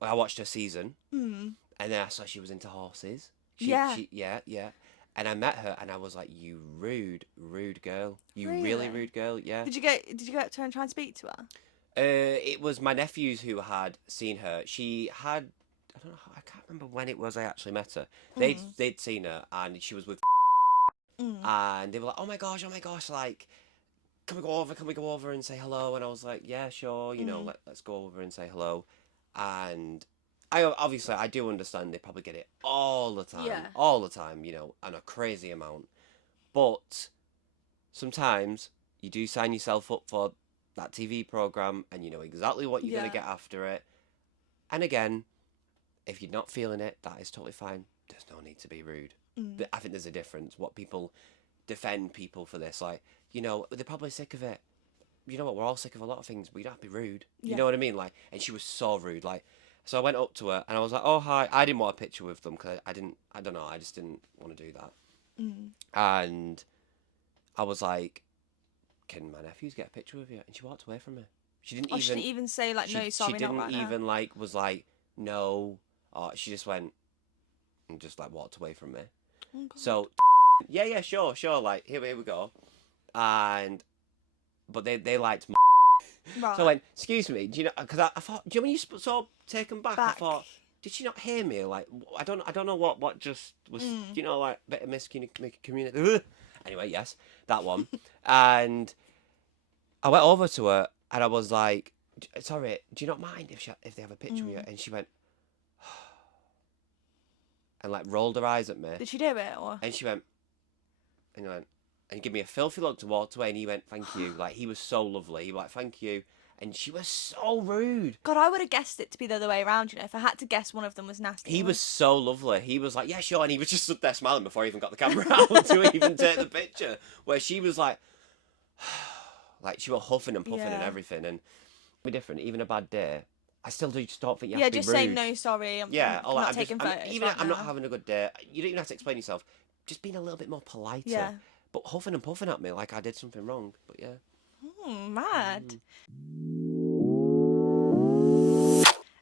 watched her season. And then I saw she was into horses. Yeah. And I met her, and I was like, "You rude girl. You really rude girl." Yeah. Did you go up to her and try and speak to her? It was my nephews who had seen her. She had, I don't know, I can't remember when it was I actually met her. They'd seen her, and she was with, and they were like, "Oh my gosh, like, can we go over and say hello?" And I was like, "Yeah, sure, you know, let's go over and say hello." And I do understand they probably get it all the time, you know, and a crazy amount. But sometimes you do sign yourself up for that TV program, and you know exactly what you're gonna get after it. And again, if you're not feeling it, that is totally fine. There's no need to be rude. I think there's a difference. What people defend people for this, like, you know, they're probably sick of it. You know what? We're all sick of a lot of things, but you don't have to be rude. You know what I mean? Like, and she was so rude. Like, so I went up to her and I was like, "Oh hi." I didn't want a picture with them because I don't know. I just didn't want to do that. And I was like, "Can my nephews get a picture with you?" And she walked away from me. She didn't She didn't even say like, "No, sorry, not right now." She didn't even like was like, "No," or she just went and just like walked away from me. Oh, God. So, yeah, sure. Like, here we go. But they liked my. Right. So I went, "Excuse me, do you know?" Because I thought, do you know when you so taken back? I thought, did she not hear me? Like, I don't know what just was. You know, like a bit of miscommunication. Anyway, yes, that one. And I went over to her and I was like, "Sorry, do you not mind if they have a picture of you?" And she went, and like rolled her eyes at me. Did she do it or? And she went, and give me a filthy look to walk away. And he went, "Thank you." Like, he was so lovely. He was like, "Thank you." And she was so rude. God, I would have guessed it to be the other way around, you know, if I had to guess one of them was nasty. He was so lovely. He was like, "Yeah, sure." And he was just stood there smiling before he even got the camera out to even take the picture. Where she was like, like she was huffing and puffing and everything. And be different. Even a bad day, I still just don't think you have to be rude. Yeah, just saying no, sorry. I'm not taking photos. Even I'm not having a good day. You don't even have to explain yourself. Just being a little bit more politer. Yeah. But huffing and puffing at me like I did something wrong. But yeah. Mad.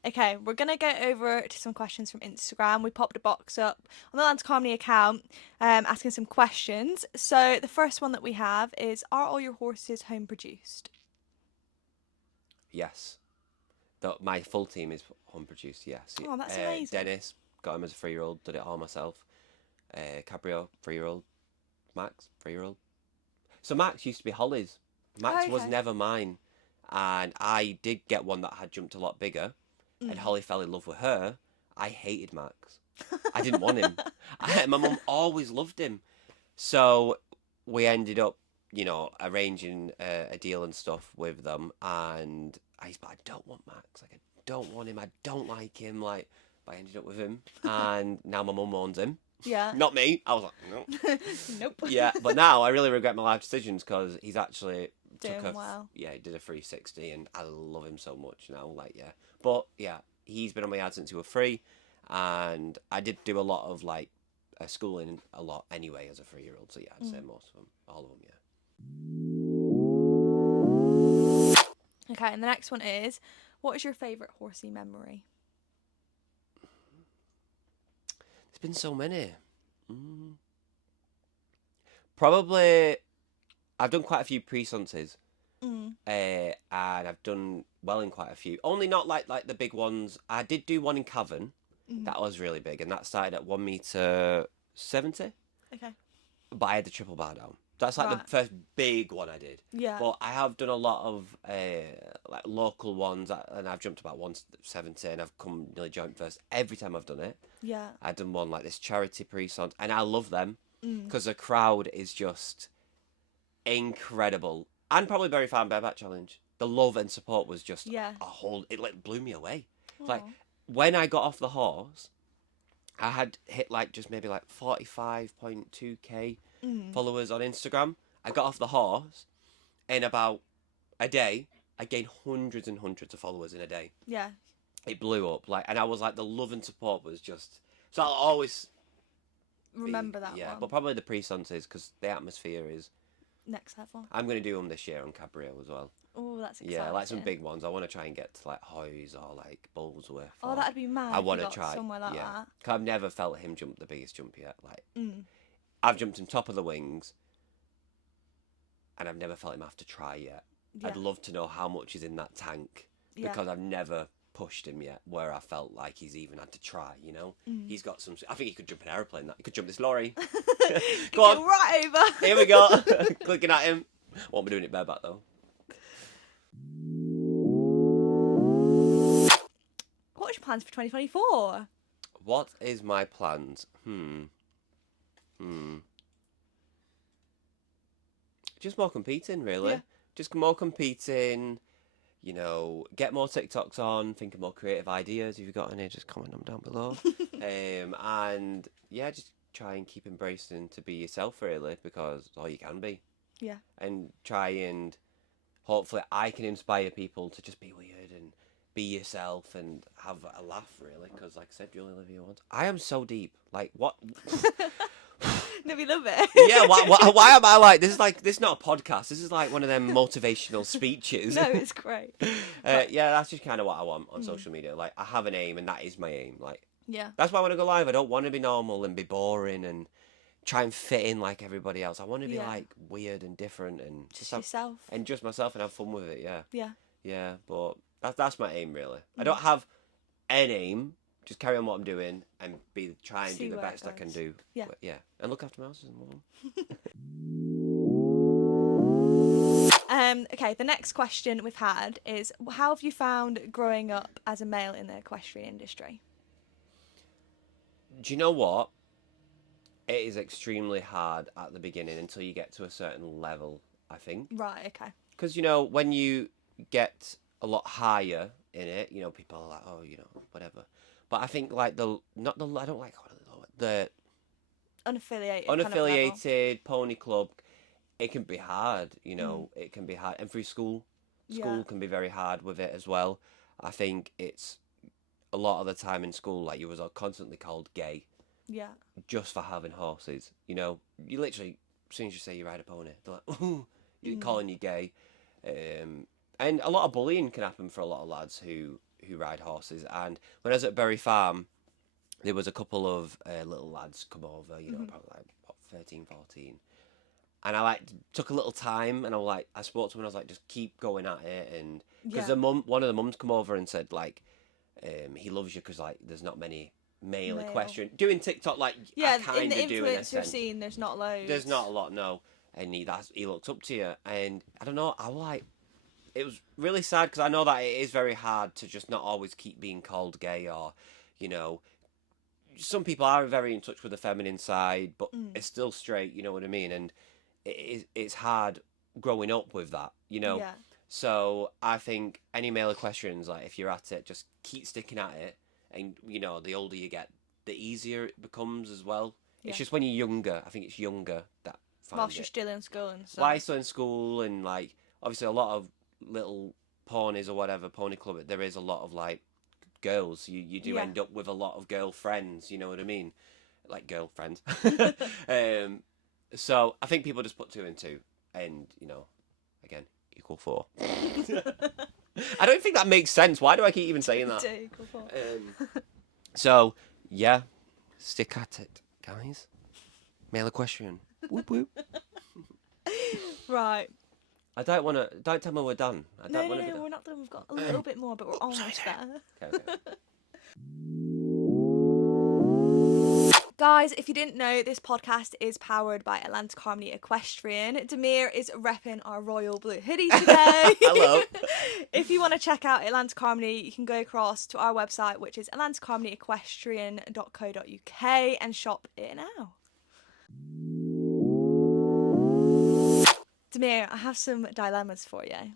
Okay, we're going to go over to some questions from Instagram. We popped a box up on the Land Comedy account asking some questions. So the first one that we have is, are all your horses home produced? Yes. My full team is home produced, yes. Oh, that's amazing. Dennis, got him as a 3-year-old, did it all myself. Cabrio, 3-year-old. Max, 3-year-old. So Max used to be Holly's. Max was never mine. And I did get one that had jumped a lot bigger. And Holly fell in love with her. I hated Max. I didn't want him. My mum always loved him. So we ended up, you know, arranging a deal and stuff with them. And I don't want Max. Like, I don't want him. I don't like him. Like, but I ended up with him. And now my mum owns him. Yeah. Not me. I was like, no. Nope. Yeah, but now I really regret my life decisions because he's actually doing well. Yeah, he did a 360 and I love him so much now. Like, yeah. But yeah, he's been on my yard since he was 3. And I did do a lot of like schooling a lot anyway as a 3-year-old. So yeah, I'd say most of them. All of them, yeah. Okay, and the next one is, what is your favourite horsey memory? There's been so many. Probably, I've done quite a few pre-sunces. And I've done well in quite a few. Only not like the big ones. I did do one in Cavan. That was really big, and that started at 1m70. Okay. But I had the triple bar down. That's like the first big one I did. Yeah. But I have done a lot of like local ones, and I've jumped about 170, and I've come nearly joint first every time I've done it. Yeah. I've done one like this charity pre-sont, and I love them because the crowd is just incredible. And probably Bury Farm Bareback Challenge. The love and support was just a whole. It like blew me away. Like when I got off the horse, I had hit like just maybe like 45.2k followers on Instagram. I got off the horse, in about a day, I gained hundreds and hundreds of followers in a day. Yeah. It blew up, like, and I was like, the love and support was just. So I'll always remember that one. But probably the pre-sunses because the atmosphere is next level. I'm going to do them this year on Cabrio as well. Oh, that's exciting. Yeah, like some big ones. I want to try and get to like Hoys or like Bullsworth. Oh, that'd be mad. I want to try somewhere like that. Cause I've never felt him jump the biggest jump yet. Like I've jumped him top of the wings, and I've never felt him have to try yet. Yeah. I'd love to know how much is in that tank because I've never pushed him yet where I felt like he's even had to try, you know. He's got some. I think he could jump an aeroplane. That he could jump this lorry. Go on, right over. Here we go. Clicking at him. Won't be doing it bareback though. what's your plans for 2024? What is my plans? Just more competing, really. Yeah. Just more competing. You know, get more TikToks on. Think of more creative ideas. If you've got any, just comment them down below. And yeah, just try and keep embracing to be yourself, really, because all you can be. Yeah. And try and hopefully I can inspire people to just be weird and be yourself and have a laugh, really. Because, like I said, Julie Olivia once, I am so deep. Like, what? No, we love it. Yeah, why am I like this? Is like this is not a podcast. This is like one of them motivational speeches. No, it's great. Yeah, that's just kind of what I want on social media. Like, I have an aim, and that is my aim. Like, Yeah. that's why I want to go live. I don't want to be normal and be boring and try and fit in like everybody else. I want to be like weird and different and Just yourself. and just myself and have fun with it. Yeah. Yeah. Yeah, but that's my aim, really. I don't have an aim. Just carry on what I'm doing and try and See do the where it best I can goes. do. Yeah. But, yeah, and look after my houses and mum. Okay, the next question we've had is, how have you found growing up as a male in the equestrian industry? Do you know what? It is extremely hard at the beginning until you get to a certain level, I think. Right, okay. Because, you know, when you get a lot higher in it, you know, people are like, oh, you know, whatever. But I think, like, I don't like the Unaffiliated. unaffiliated pony club, it can be hard, you know, it can be hard. And through school can be very hard with it as well. I think it's a lot of the time in school, like, you was constantly called gay. Yeah. Just for having horses, you know, you literally, as soon as you say you ride a pony, they're like, ooh, you're calling you gay. And a lot of bullying can happen for a lot of lads who ride horses. And when I was at Bury Farm, there was a couple of little lads come over, you know, probably like what, 13, 14. And I like took a little time, and I spoke to him, and I was like, just keep going at it. And because one of the mums come over and said like, he loves you because like there's not many male equestrian doing TikTok, like Yeah, I in the kind of do in a influencer sense. scene, there's not loads. There's not a lot, no. And he looks up to you, and I don't know. I like. It was really sad because I know that it is very hard to just not always keep being called gay, or, you know, some people are very in touch with the feminine side, but it's still straight. You know what I mean? And it's hard growing up with that, you know. Yeah. So I think any male equestrians, like if you're at it, just keep sticking at it, and you know, the older you get, the easier it becomes as well. Yeah. It's just when you're younger. I think it's younger that find Whilst it. you're still in school and stuff. While you're still in school, and like obviously a lot of little ponies or whatever pony club, there is a lot of like girls. You do end up with a lot of girlfriends. You know what I mean? Like girlfriends. So I think people just put two and two, and you know, again, equal four. I don't think that makes sense. Why do I keep even saying that? Equal four. So yeah, stick at it, guys. Male equestrian. Whoop whoop. Right. I don't want to. Don't tell me we're done. No, we're not done. We've got a little bit more, but we're almost there. Okay. Guys, if you didn't know, this podcast is powered by Atlantic Harmony Equestrian. Demir is repping our royal blue hoodie today. Hello. If you want to check out Atlantic Harmony, you can go across to our website, which is atlanticharmonyequestrian.co.uk, and shop it now. Demir, I have some dilemmas for you.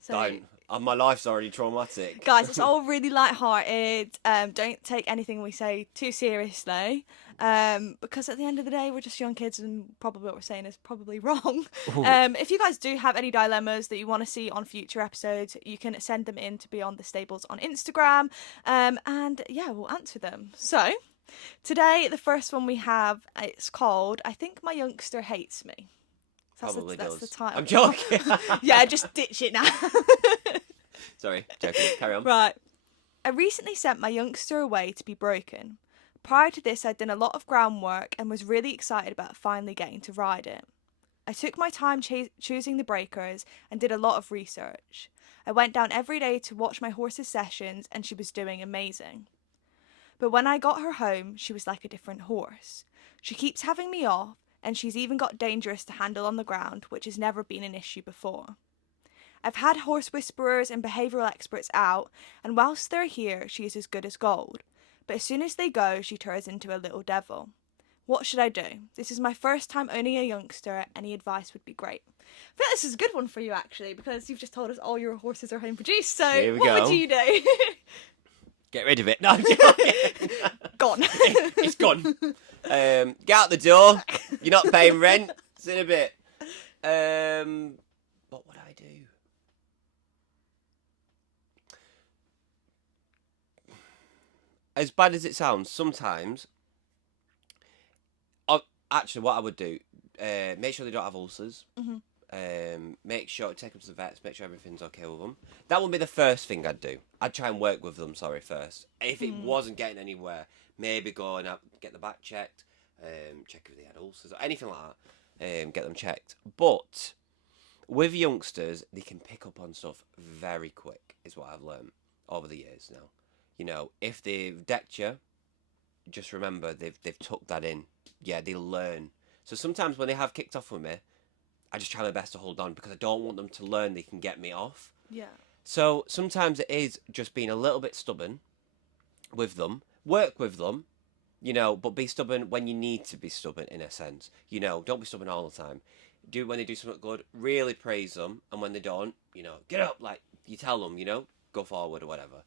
So, my life's already traumatic. guys, it's all really light-hearted. Don't take anything we say too seriously, because at the end of the day, we're just young kids, and probably what we're saying is probably wrong. If you guys do have any dilemmas that you want to see on future episodes, you can send them in to Beyond the Stables on Instagram, and yeah, we'll answer them. So, today, the first one we have, it's called, I Think My Youngster Hates Me. That's the title. I'm joking. Yeah, just ditch it now. Sorry, joking. Carry on. Right. I recently sent my youngster away to be broken. Prior to this, I'd done a lot of groundwork and was really excited about finally getting to ride it. I took my time choosing the breakers and did a lot of research. I went down every day to watch my horse's sessions, and she was doing amazing. But when I got her home, she was like a different horse. She keeps having me off, and she's even got dangerous to handle on the ground, which has never been an issue before. I've had horse whisperers and behavioural experts out, and whilst they're here, she is as good as gold. But as soon as they go, she turns into a little devil. What should I do? This is my first time owning a youngster. Any advice would be great. I feel like this is a good one for you, actually, because you've just told us all your horses are home produced. So Here we what go. would you do? Get rid of it. No, I'm joking. Gone. It's gone. Get out the door. You're not paying rent. See you in a bit. What would I do? As bad as it sounds, sometimes. Actually, what I would do, make sure they don't have ulcers. Make sure, take them to the vets, make sure everything's okay with them. That would be the first thing I'd do. I'd try and work with them, first. If it wasn't getting anywhere, maybe go and get the back checked, check if they had ulcers or anything like that, get them checked. But with youngsters, they can pick up on stuff very quick, is what I've learned over the years now. You know, if they've decked you, just remember they've took that in. Yeah, they learn. So sometimes when they have kicked off with me, I just try my best to hold on because I don't want them to learn they can get me off. Yeah. So sometimes it is just being a little bit stubborn with them. Work with them, you know, but be stubborn when you need to be stubborn in a sense. You know, don't be stubborn all the time. Do when they do something good, really praise them. And when they don't, you know, get up, like you tell them, you know, go forward or whatever.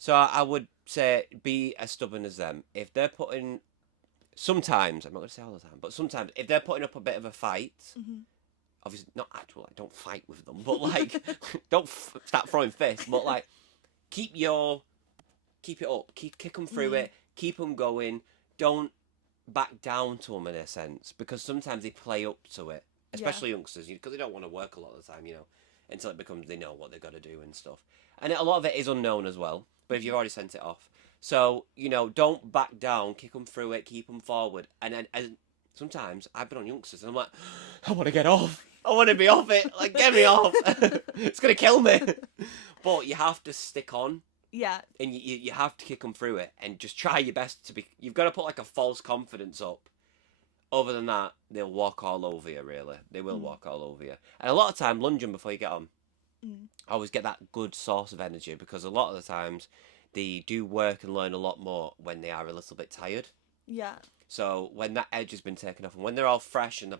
So I would say be as stubborn as them. If they're putting, sometimes, I'm not going to say all the time, but sometimes if they're putting up a bit of a fight, obviously not actual, like don't fight with them, but like don't start throwing fists, but like keep it up, kick them through it, keep them going. Don't back down to them in a sense because sometimes they play up to it, especially youngsters, because they don't want to work a lot of the time, you know, until it becomes they know what they've got to do and stuff. And a lot of it is unknown as well. But if you've already sent it off, so you know, don't back down, kick them through it, keep them forward. And then sometimes I've been on youngsters and I'm like, I want to get off. I want to be off it. Like, get me off. It's going to kill me. But you have to stick on. Yeah. And you have to kick them through it and just try your best to be. You've got to put like a false confidence up. Other than that, they'll walk all over you, really. They will walk all over you. And a lot of time, lunge them before you get on. I always get that good source of energy because a lot of the times they do work and learn a lot more when they are a little bit tired. Yeah. So when that edge has been taken off and when they're all fresh and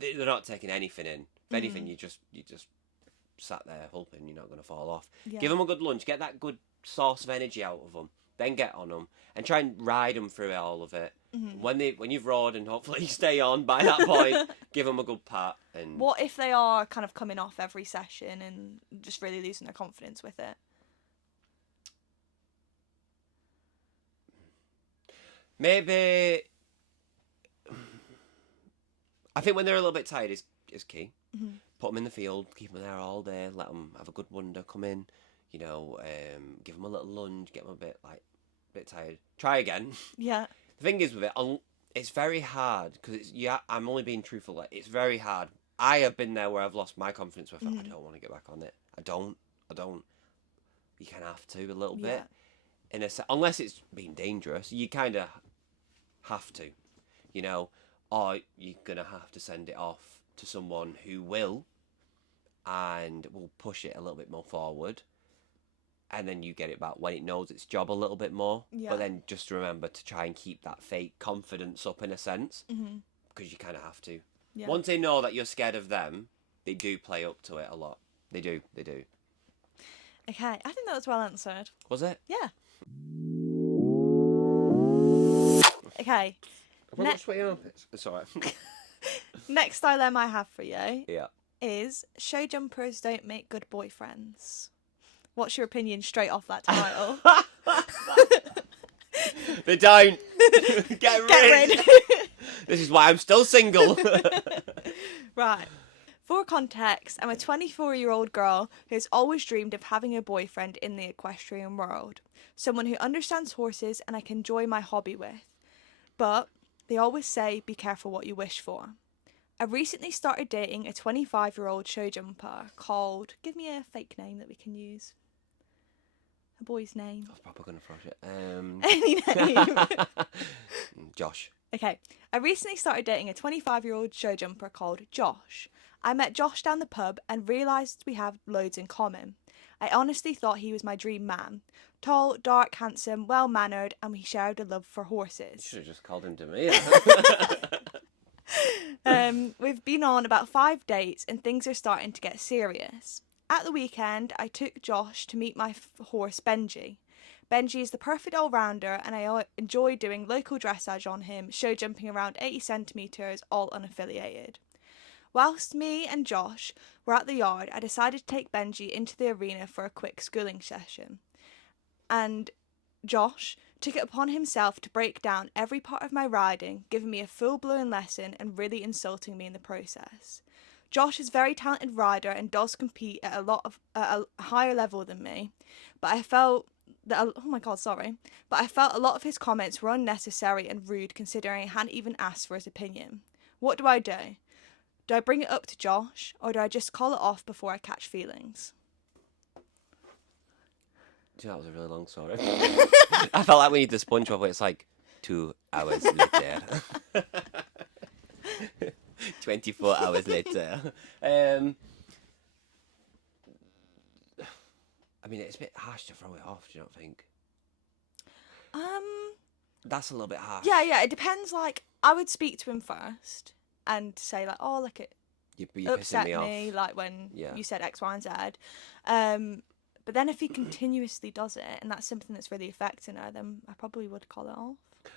they're not taking anything in. If anything, you just sat there hoping you're not going to fall off. Yeah. Give them a good lunge. Get that good source of energy out of them. Then get on them and try and ride them through all of it. When you've roared and hopefully you stay on by that point, give them a good pat. And what if they are kind of coming off every session and just really losing their confidence with it? maybe I think when they're a little bit tired is key. Put them in the field, keep them there all day, let them have a good wander, come in, you know, give them a little lunge, get them a bit tired. Try again. Yeah. The thing is with it, it's very hard because I'm only being truthful. Like, it's very hard. I have been there where I've lost my confidence with it. I don't want to get back on it. I don't. You kind of have to a little bit, unless it's been dangerous. You kind of have to, you know, or you're gonna have to send it off to someone who will, and will push it a little bit more forward. And then you get it back when it knows its job a little bit more. Yeah. But then just remember to try and keep that fake confidence up in a sense. Because you kind of have to. Yeah. Once they know that you're scared of them, they do play up to it a lot. They do. Okay, I think that was well answered. Was it? Yeah. Okay. Have I got sweaty armpits? It's alright. Next dilemma I have for you Yeah. is show jumpers don't make good boyfriends. What's your opinion straight off that title? They don't. Get rid. This is why I'm still single. Right. For context, I'm a 24-year-old girl who's always dreamed of having a boyfriend in the equestrian world. Someone who understands horses and I can enjoy my hobby with. But they always say, be careful what you wish for. I recently started dating a 25-year-old show jumper called... Give me a fake name that we can use. A boy's name. I was probably going to throw it. Any name. Josh. Okay. I recently started dating a 25-year-old show jumper called Josh. I met Josh down the pub and realised we have loads in common. I honestly thought he was my dream man. Tall, dark, handsome, well mannered, and we shared a love for You horses. should have just called him Demir. We've been on about 5 dates and things are starting to get serious. At the weekend, I took Josh to meet my horse Benji. Benji is the perfect all rounder, and I enjoy doing local dressage on him, show jumping around 80 centimetres, all unaffiliated. Whilst me and Josh were at the yard, I decided to take Benji into the arena for a quick schooling session. And Josh took it upon himself to break down every part of my riding, giving me a full blown lesson and really insulting me in the process. Josh is a very talented rider and does compete at a higher level than me, but I felt that but I felt a lot of his comments were unnecessary and rude considering I hadn't even asked for his opinion. What do I do? Do I bring it up to Josh or do I just call it off before I catch feelings? That was a really long story. I felt like we need the SpongeBob where it's like 2 hours later. 24 hours later. I mean, it's a bit harsh to throw it off, do you not think? That's a little bit harsh. Yeah, it depends. Like, I would speak to him first and say, like, oh, like, it You're upset pissing me me, off. like, when Yeah. you said X, Y, and Z. But then if he continuously does it and that's something that's really affecting her, then I probably would call it off.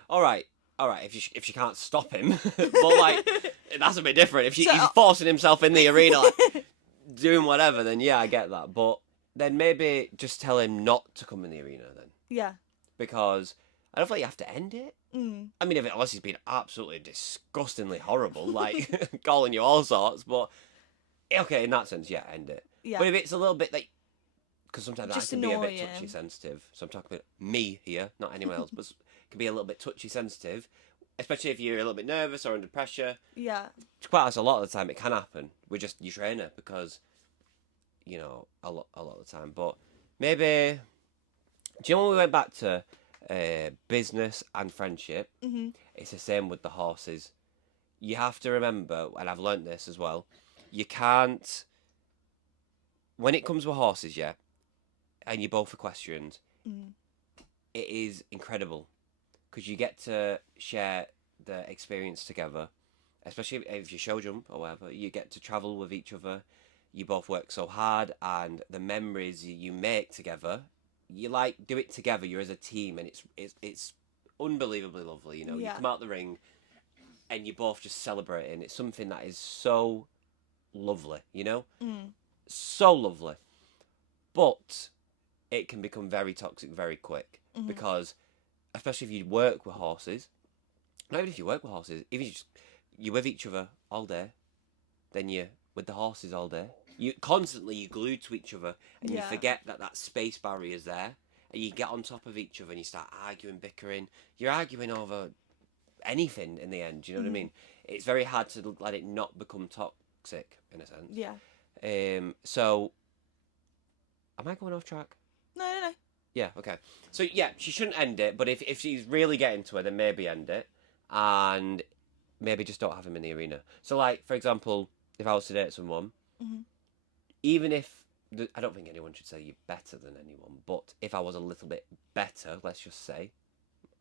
All right. If she can't stop him, but like that's a bit different. If he's forcing himself in the arena, like, doing whatever, then yeah, I get that. But then maybe just tell him not to come in the arena then, Yeah. because I don't feel like you have to end it. I mean, unless he's been absolutely disgustingly horrible, like calling you all sorts. But okay, in that sense, yeah, end it. Yeah. But if it's a little bit like, because sometimes Just that can be a bit annoying. touchy sensitive. So I'm talking about me here, not anyone else, but it can be a little bit touchy sensitive, especially if you're a little bit nervous or under pressure. Yeah. Quite honest, a lot of the time it can happen with just your trainer because, a lot of the time. But maybe, do you know when we went back to business and friendship? It's the same with the horses. You have to remember, and I've learnt this as well, you can't, when it comes with horses, yeah, and you're both equestrians, it is incredible because you get to share the experience together, especially if you show jump or whatever. You get to travel with each other. You both work so hard, and the memories you make together, you like do it together. You're as a team, and it's unbelievably lovely. You Yeah. come out the ring, and you both just celebrating. It's something that is so lovely. So lovely, but it can become very toxic very quick because, especially if you work with horses, not even if you work with horses, if you're with each other all day, then you're with the horses all day. You're glued to each other, and you forget that space barrier is there, and you get on top of each other and you start arguing, bickering. You're arguing over anything in the end. Do you know what I mean? It's very hard to let it not become toxic in a sense. Yeah. So, am I going off track? No. Yeah, okay. So, yeah, she shouldn't end it, but if she's really getting to her, then maybe end it. And maybe just don't have him in the arena. So, like, for example, if I was to date someone, even if, I don't think anyone should say you're better than anyone, but if I was a little bit better, let's just say,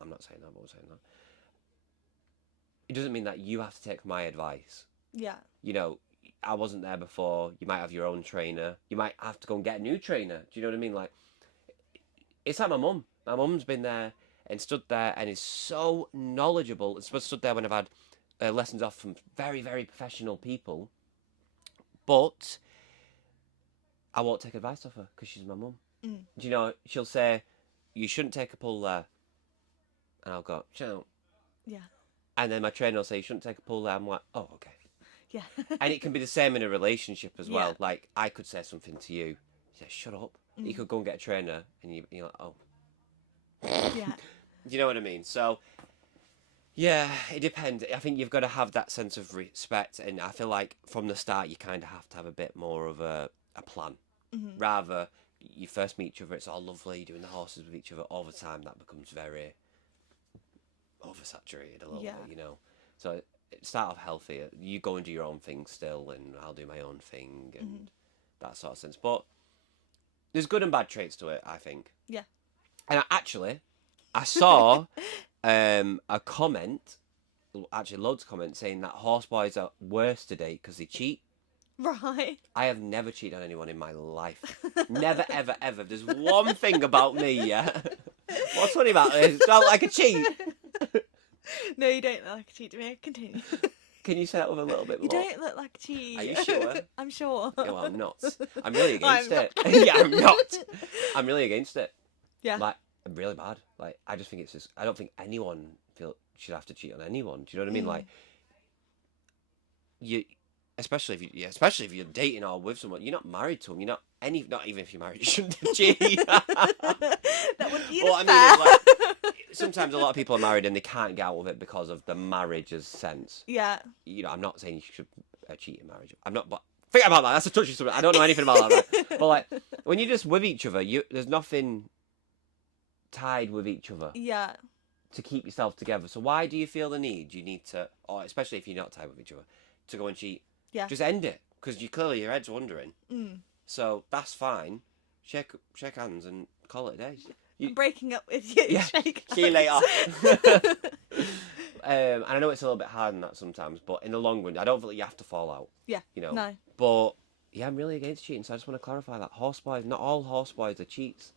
I'm not saying that, but I'm saying that, it doesn't mean that you have to take my advice. Yeah. I wasn't there before. You might have your own trainer. You might have to go and get a new trainer. Do you know what I mean? Like, it's like my mum. My mum's been there and stood there and is so knowledgeable. It's stood there when I've had lessons off from very, very professional people. But I won't take advice off her because she's my mum. She'll say, you shouldn't take a pull there. And I'll go, shout. Yeah. And then my trainer will say, you shouldn't take a pull there. I'm like, oh, okay. Yeah. And it can be the same in a relationship as well. Yeah. Like, I could say something to you. You say, shut up. You could go and get a trainer. And you're like, oh. Yeah. Do you know what I mean? So, yeah, it depends. I think you've got to have that sense of respect. And I feel like from the start, you kind of have to have a bit more of a plan. Rather, you first meet each other, it's all lovely, doing the horses with each other. Over time, that becomes very oversaturated a little bit, So start off healthy. You go and do your own thing still, and I'll do my own thing, and that sort of sense. But there's good and bad traits to it, I think. Yeah. And I saw a comment, actually loads of comments, saying that horseboys are worse to date because they cheat. Right. I have never cheated on anyone in my life. Never, ever, ever. There's one thing about me, yeah. What's funny about this? Do I look like a cheat? No, you don't look like a cheat to me. Continue. Can you say that with a little bit more? You don't look like a cheat. Are you sure? I'm sure. Yeah, well, I'm not. I'm really against I'm it. Yeah, I'm not. I'm really against it. Yeah. Like, I'm really bad. Like, I just think it's just. I don't think anyone should have to cheat on anyone. Do you know what I mean? Like, you, especially if you're dating or with someone, you're not married to them. You're not even if you're married, you shouldn't cheat. That would be Well, I mean, it's like, sometimes a lot of people are married and they can't get out of it because of the marriage's sense. Yeah. You know, I'm not saying you should cheat in marriage. I'm not, but think about that. That's a touchy subject. I don't know anything about that. Right? But like, when you're just with each other, there's nothing tied with each other. Yeah. To keep yourself together. So why do you feel the need? You need to, or especially if you're not tied with each other, to go and cheat. Yeah. Just end it because clearly your head's wandering. So that's fine. Shake hands and call it a day. I'm breaking up with you. Yeah. Shake See you later. hands. And I know it's a little bit hard than that sometimes, but in the long run, I don't feel like you have to fall out. Yeah. You know. No. But yeah, I'm really against cheating. So I just want to clarify that horseboys, not all horseboys are cheats.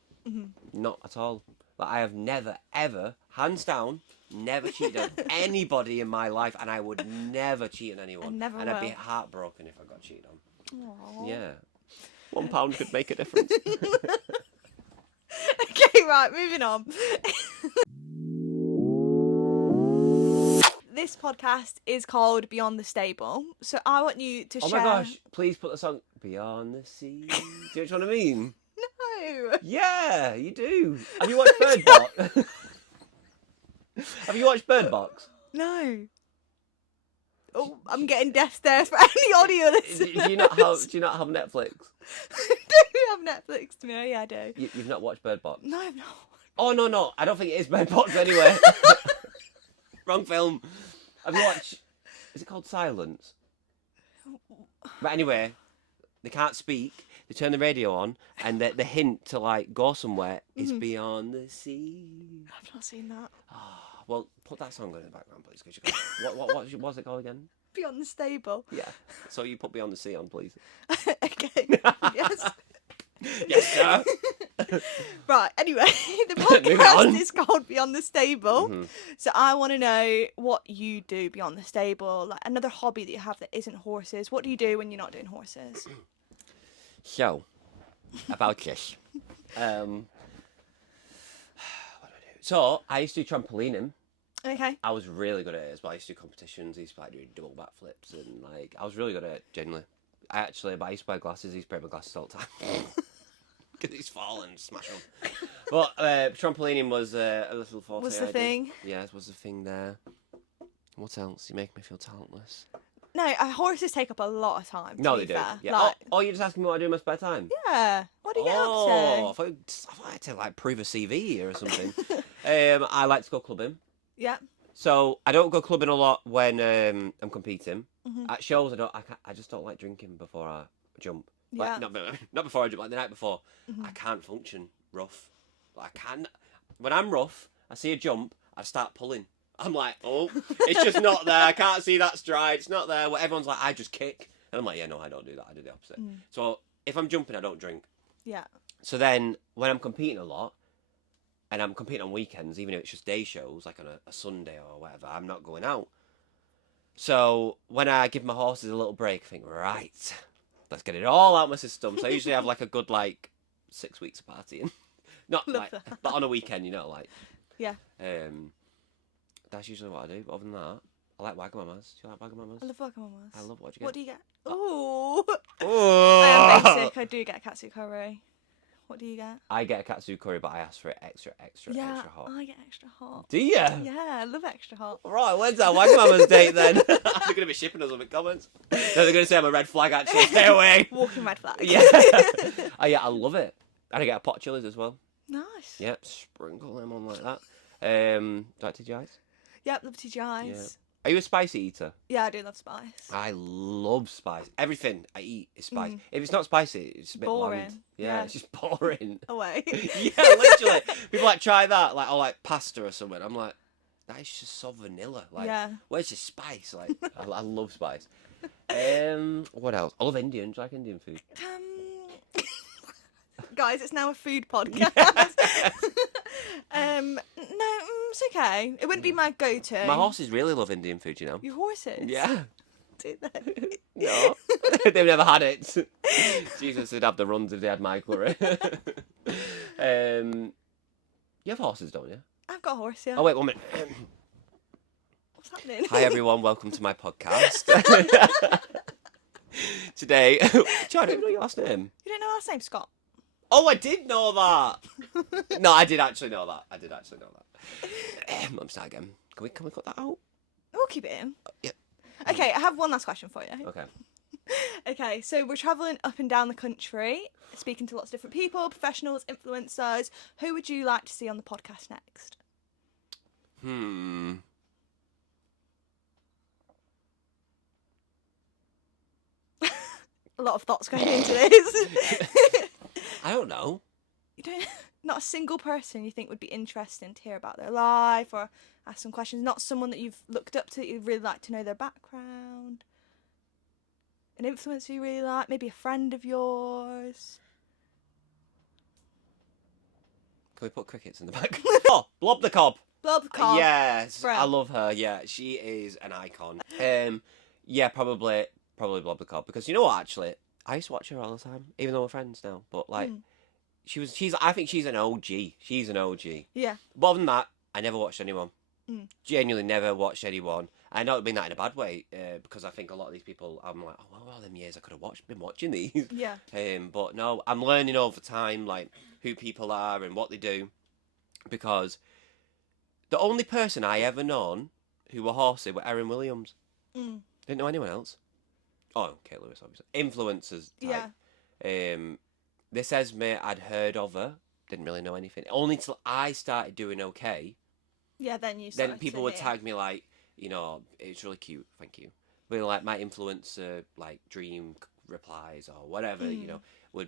Not at all. Like, I have never, ever, hands down, never cheated on anybody in my life, and I would never cheat on anyone. Never and I'd be will. heartbroken if I got cheated on. Aww. Yeah. £1 could make a difference. Okay, right, moving on. This podcast is called Beyond the Stable, so I want you to Oh share. my gosh, please put the song Beyond the Sea. Do you know what I mean? No. Yeah, you do. Have you watched Bird Box? Have you watched Bird Box? No. Oh, I'm getting death stares for any audio listeners. Do you not have Netflix? Do you have Netflix to me? Oh, yeah, I do. You've not watched Bird Box? No, I've not. Oh no, I don't think it is Bird Box anyway. Wrong film. Have you watched? Is it called Silence? But anyway, they can't speak. They turn the radio on, and the hint to like go somewhere is beyond the sea. I've not seen that. Well, put that song on in the background, please. Cause what's it called again? Beyond the Stable. Yeah. So you put Beyond the Sea on, please. Okay. Yes. Yes, sir. Right, anyway, the Moving podcast on. is called Beyond the Stable. So I want to know what you do beyond the stable, like another hobby that you have that isn't horses. What do you do when you're not doing horses? So, about this. What do I do? So, I used to do trampolining. Okay. I was really good at it as well. I used to do competitions. I used to like do double backflips and like I was really good at it, genuinely. But I used to wear glasses. I used to break my glasses all the time. Because he's fall and smash them. But trampolining was a little forte. Was the I did. thing? Yes, was the thing there. What else? You make me feel talentless. No, horses take up a lot of time. No, to they be do. fair. Yeah. Like, You're just asking me what I do in my spare time? yeah. What do you get up I to? thought I had to like prove a CV here or something. I like to go clubbing. Yeah. So I don't go clubbing a lot when I'm competing. At shows, I just don't like drinking before I jump. Yeah. Like, not before I jump. Like the night before, I can't function rough. Like, I can't. When I'm rough, I see a jump, I start pulling. I'm like, oh, it's just not there. I can't see that stride. It's not there. Well, everyone's like, I just kick, and I'm like, yeah, no, I don't do that. I do the opposite. So if I'm jumping, I don't drink. Yeah. So then when I'm competing a lot, and I'm competing on weekends, even if it's just day shows, like on a Sunday or whatever, I'm not going out. So when I give my horses a little break, I think, right, let's get it all out of my system. So I usually have like a good 6 weeks of partying. Not Love like, that. but on a weekend, like. Yeah. That's usually what I do. But other than that, I like Wagamamas. Do you like Wagamamas? I love Wagamamas. I love what you What get. do you get? Oh. Oh! I am basic. I do get a katsu curry. What do you get? I get a katsu curry, but I ask for it extra hot. I get extra hot. Do you? Yeah, I love extra hot. Right, when's our Wagamama's date then? They're going to be shipping us on the comments. No, they're going to say I'm a red flag actually. Stay away. Walking red flag. Yeah. Oh, yeah, I love it. And I get a pot of chilies as well. Nice. Yep, sprinkle them on like that. Do you like TGI's? Yep, love TGI's. Are you a spicy eater? Yeah, I do love spice. I love spice. Everything I eat is spice. Mm. If it's not spicy, it's a bit bland. Boring. Yeah, Yeah. it's just boring. Away. Yeah, literally. People like try that, like, or like pasta or something. I'm like, that is just so vanilla. Like, Yeah. where's the spice? Like, I love spice. What else? I love Indian. Do you like Indian food? Guys, it's now a food podcast. No, it's okay. It wouldn't be my go-to. My horses really love Indian food, you know. Your horses? Yeah. Do they? No, they've never had it. Jesus, they'd have the runs if they had my curry. You have horses, don't you? I've got a horse, yeah. Oh wait, 1 minute. What's happening? Hi everyone, welcome to my podcast. Today, I don't know your last name. You don't know our last name, Scott? Oh, I did know that. No, I did actually know that. Let me start again. Can we cut that out? We'll keep it in. Yep. Okay, I have one last question for you. Okay. Okay, so we're travelling up and down the country, speaking to lots of different people, professionals, influencers. Who would you like to see on the podcast next? A lot of thoughts going into this. I don't know. You don't, not a single person you think would be interesting to hear about their life or ask some questions. Not someone that you've looked up to that you'd really like to know their background. An influencer you really like, maybe a friend of yours. Can we put crickets in the back? Oh, Blob the Cob. Blob the Cob. Yes, Bro. I love her. Yeah, she is an icon. Yeah, probably Blob the Cob, because you know what? Actually, I used to watch her all the time, even though we're friends now. But like, I think she's an OG. She's an OG. Yeah. But other than that, I never watched anyone. Genuinely Genuinely never watched anyone. I don't mean that in a bad way, because I think a lot of these people, I'm like, oh, well, all them years I could have been watching these. Yeah. But no, I'm learning over time, like, who people are and what they do, because the only person I ever known who were horsey were Erin Williams. Didn't know anyone else. Oh, Kate Lewis, obviously. Influencers type. Yeah. This Esme, I'd heard of her, didn't really know anything. Only till I started doing okay. Yeah, then you Then people would tag me like, you know, it's really cute, thank you. But like my influencer, like dream replies or whatever, you know,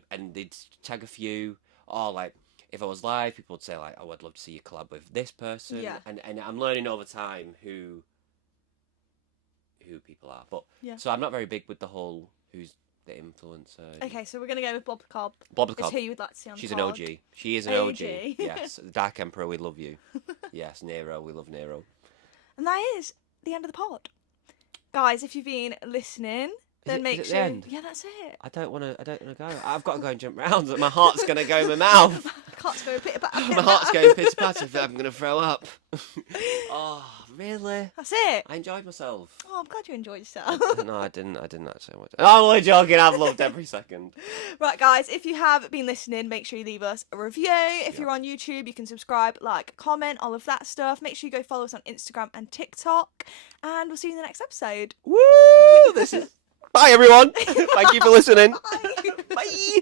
and they'd tag a few. Or like if I was live, people would say like, oh, I'd love to see you collab with this person. Yeah. And I'm learning over time who people are. But Yeah. so I'm not very big with the whole who's the influencer. Okay, so we're going to go with Blob the Cob. Bob the Is Cob. who you would like to see on She's the an pod. OG. She is an OG. OG. Yes. The Dark Emperor, we love you. Yes, Nero, we love Nero. And that is the end of the pod. Guys, if you've been listening, then it- make is it the sure. end? Yeah, that's it. I don't want to go. I've got to go and jump round. My heart's going to go in my mouth. I can't go pitter patter. My heart's going pitter patter. I'm going to throw up. Oh, really? That's it. I enjoyed myself. Oh, I'm glad you enjoyed yourself. No, I didn't actually watch it. I'm only joking. I've loved every second. Right, guys, if you have been listening, make sure you leave us a review. If you're on YouTube, you can subscribe, like, comment, all of that stuff. Make sure you go follow us on Instagram and TikTok. And we'll see you in the next episode. Woo! Bye, everyone. Thank you for listening. Bye. Bye.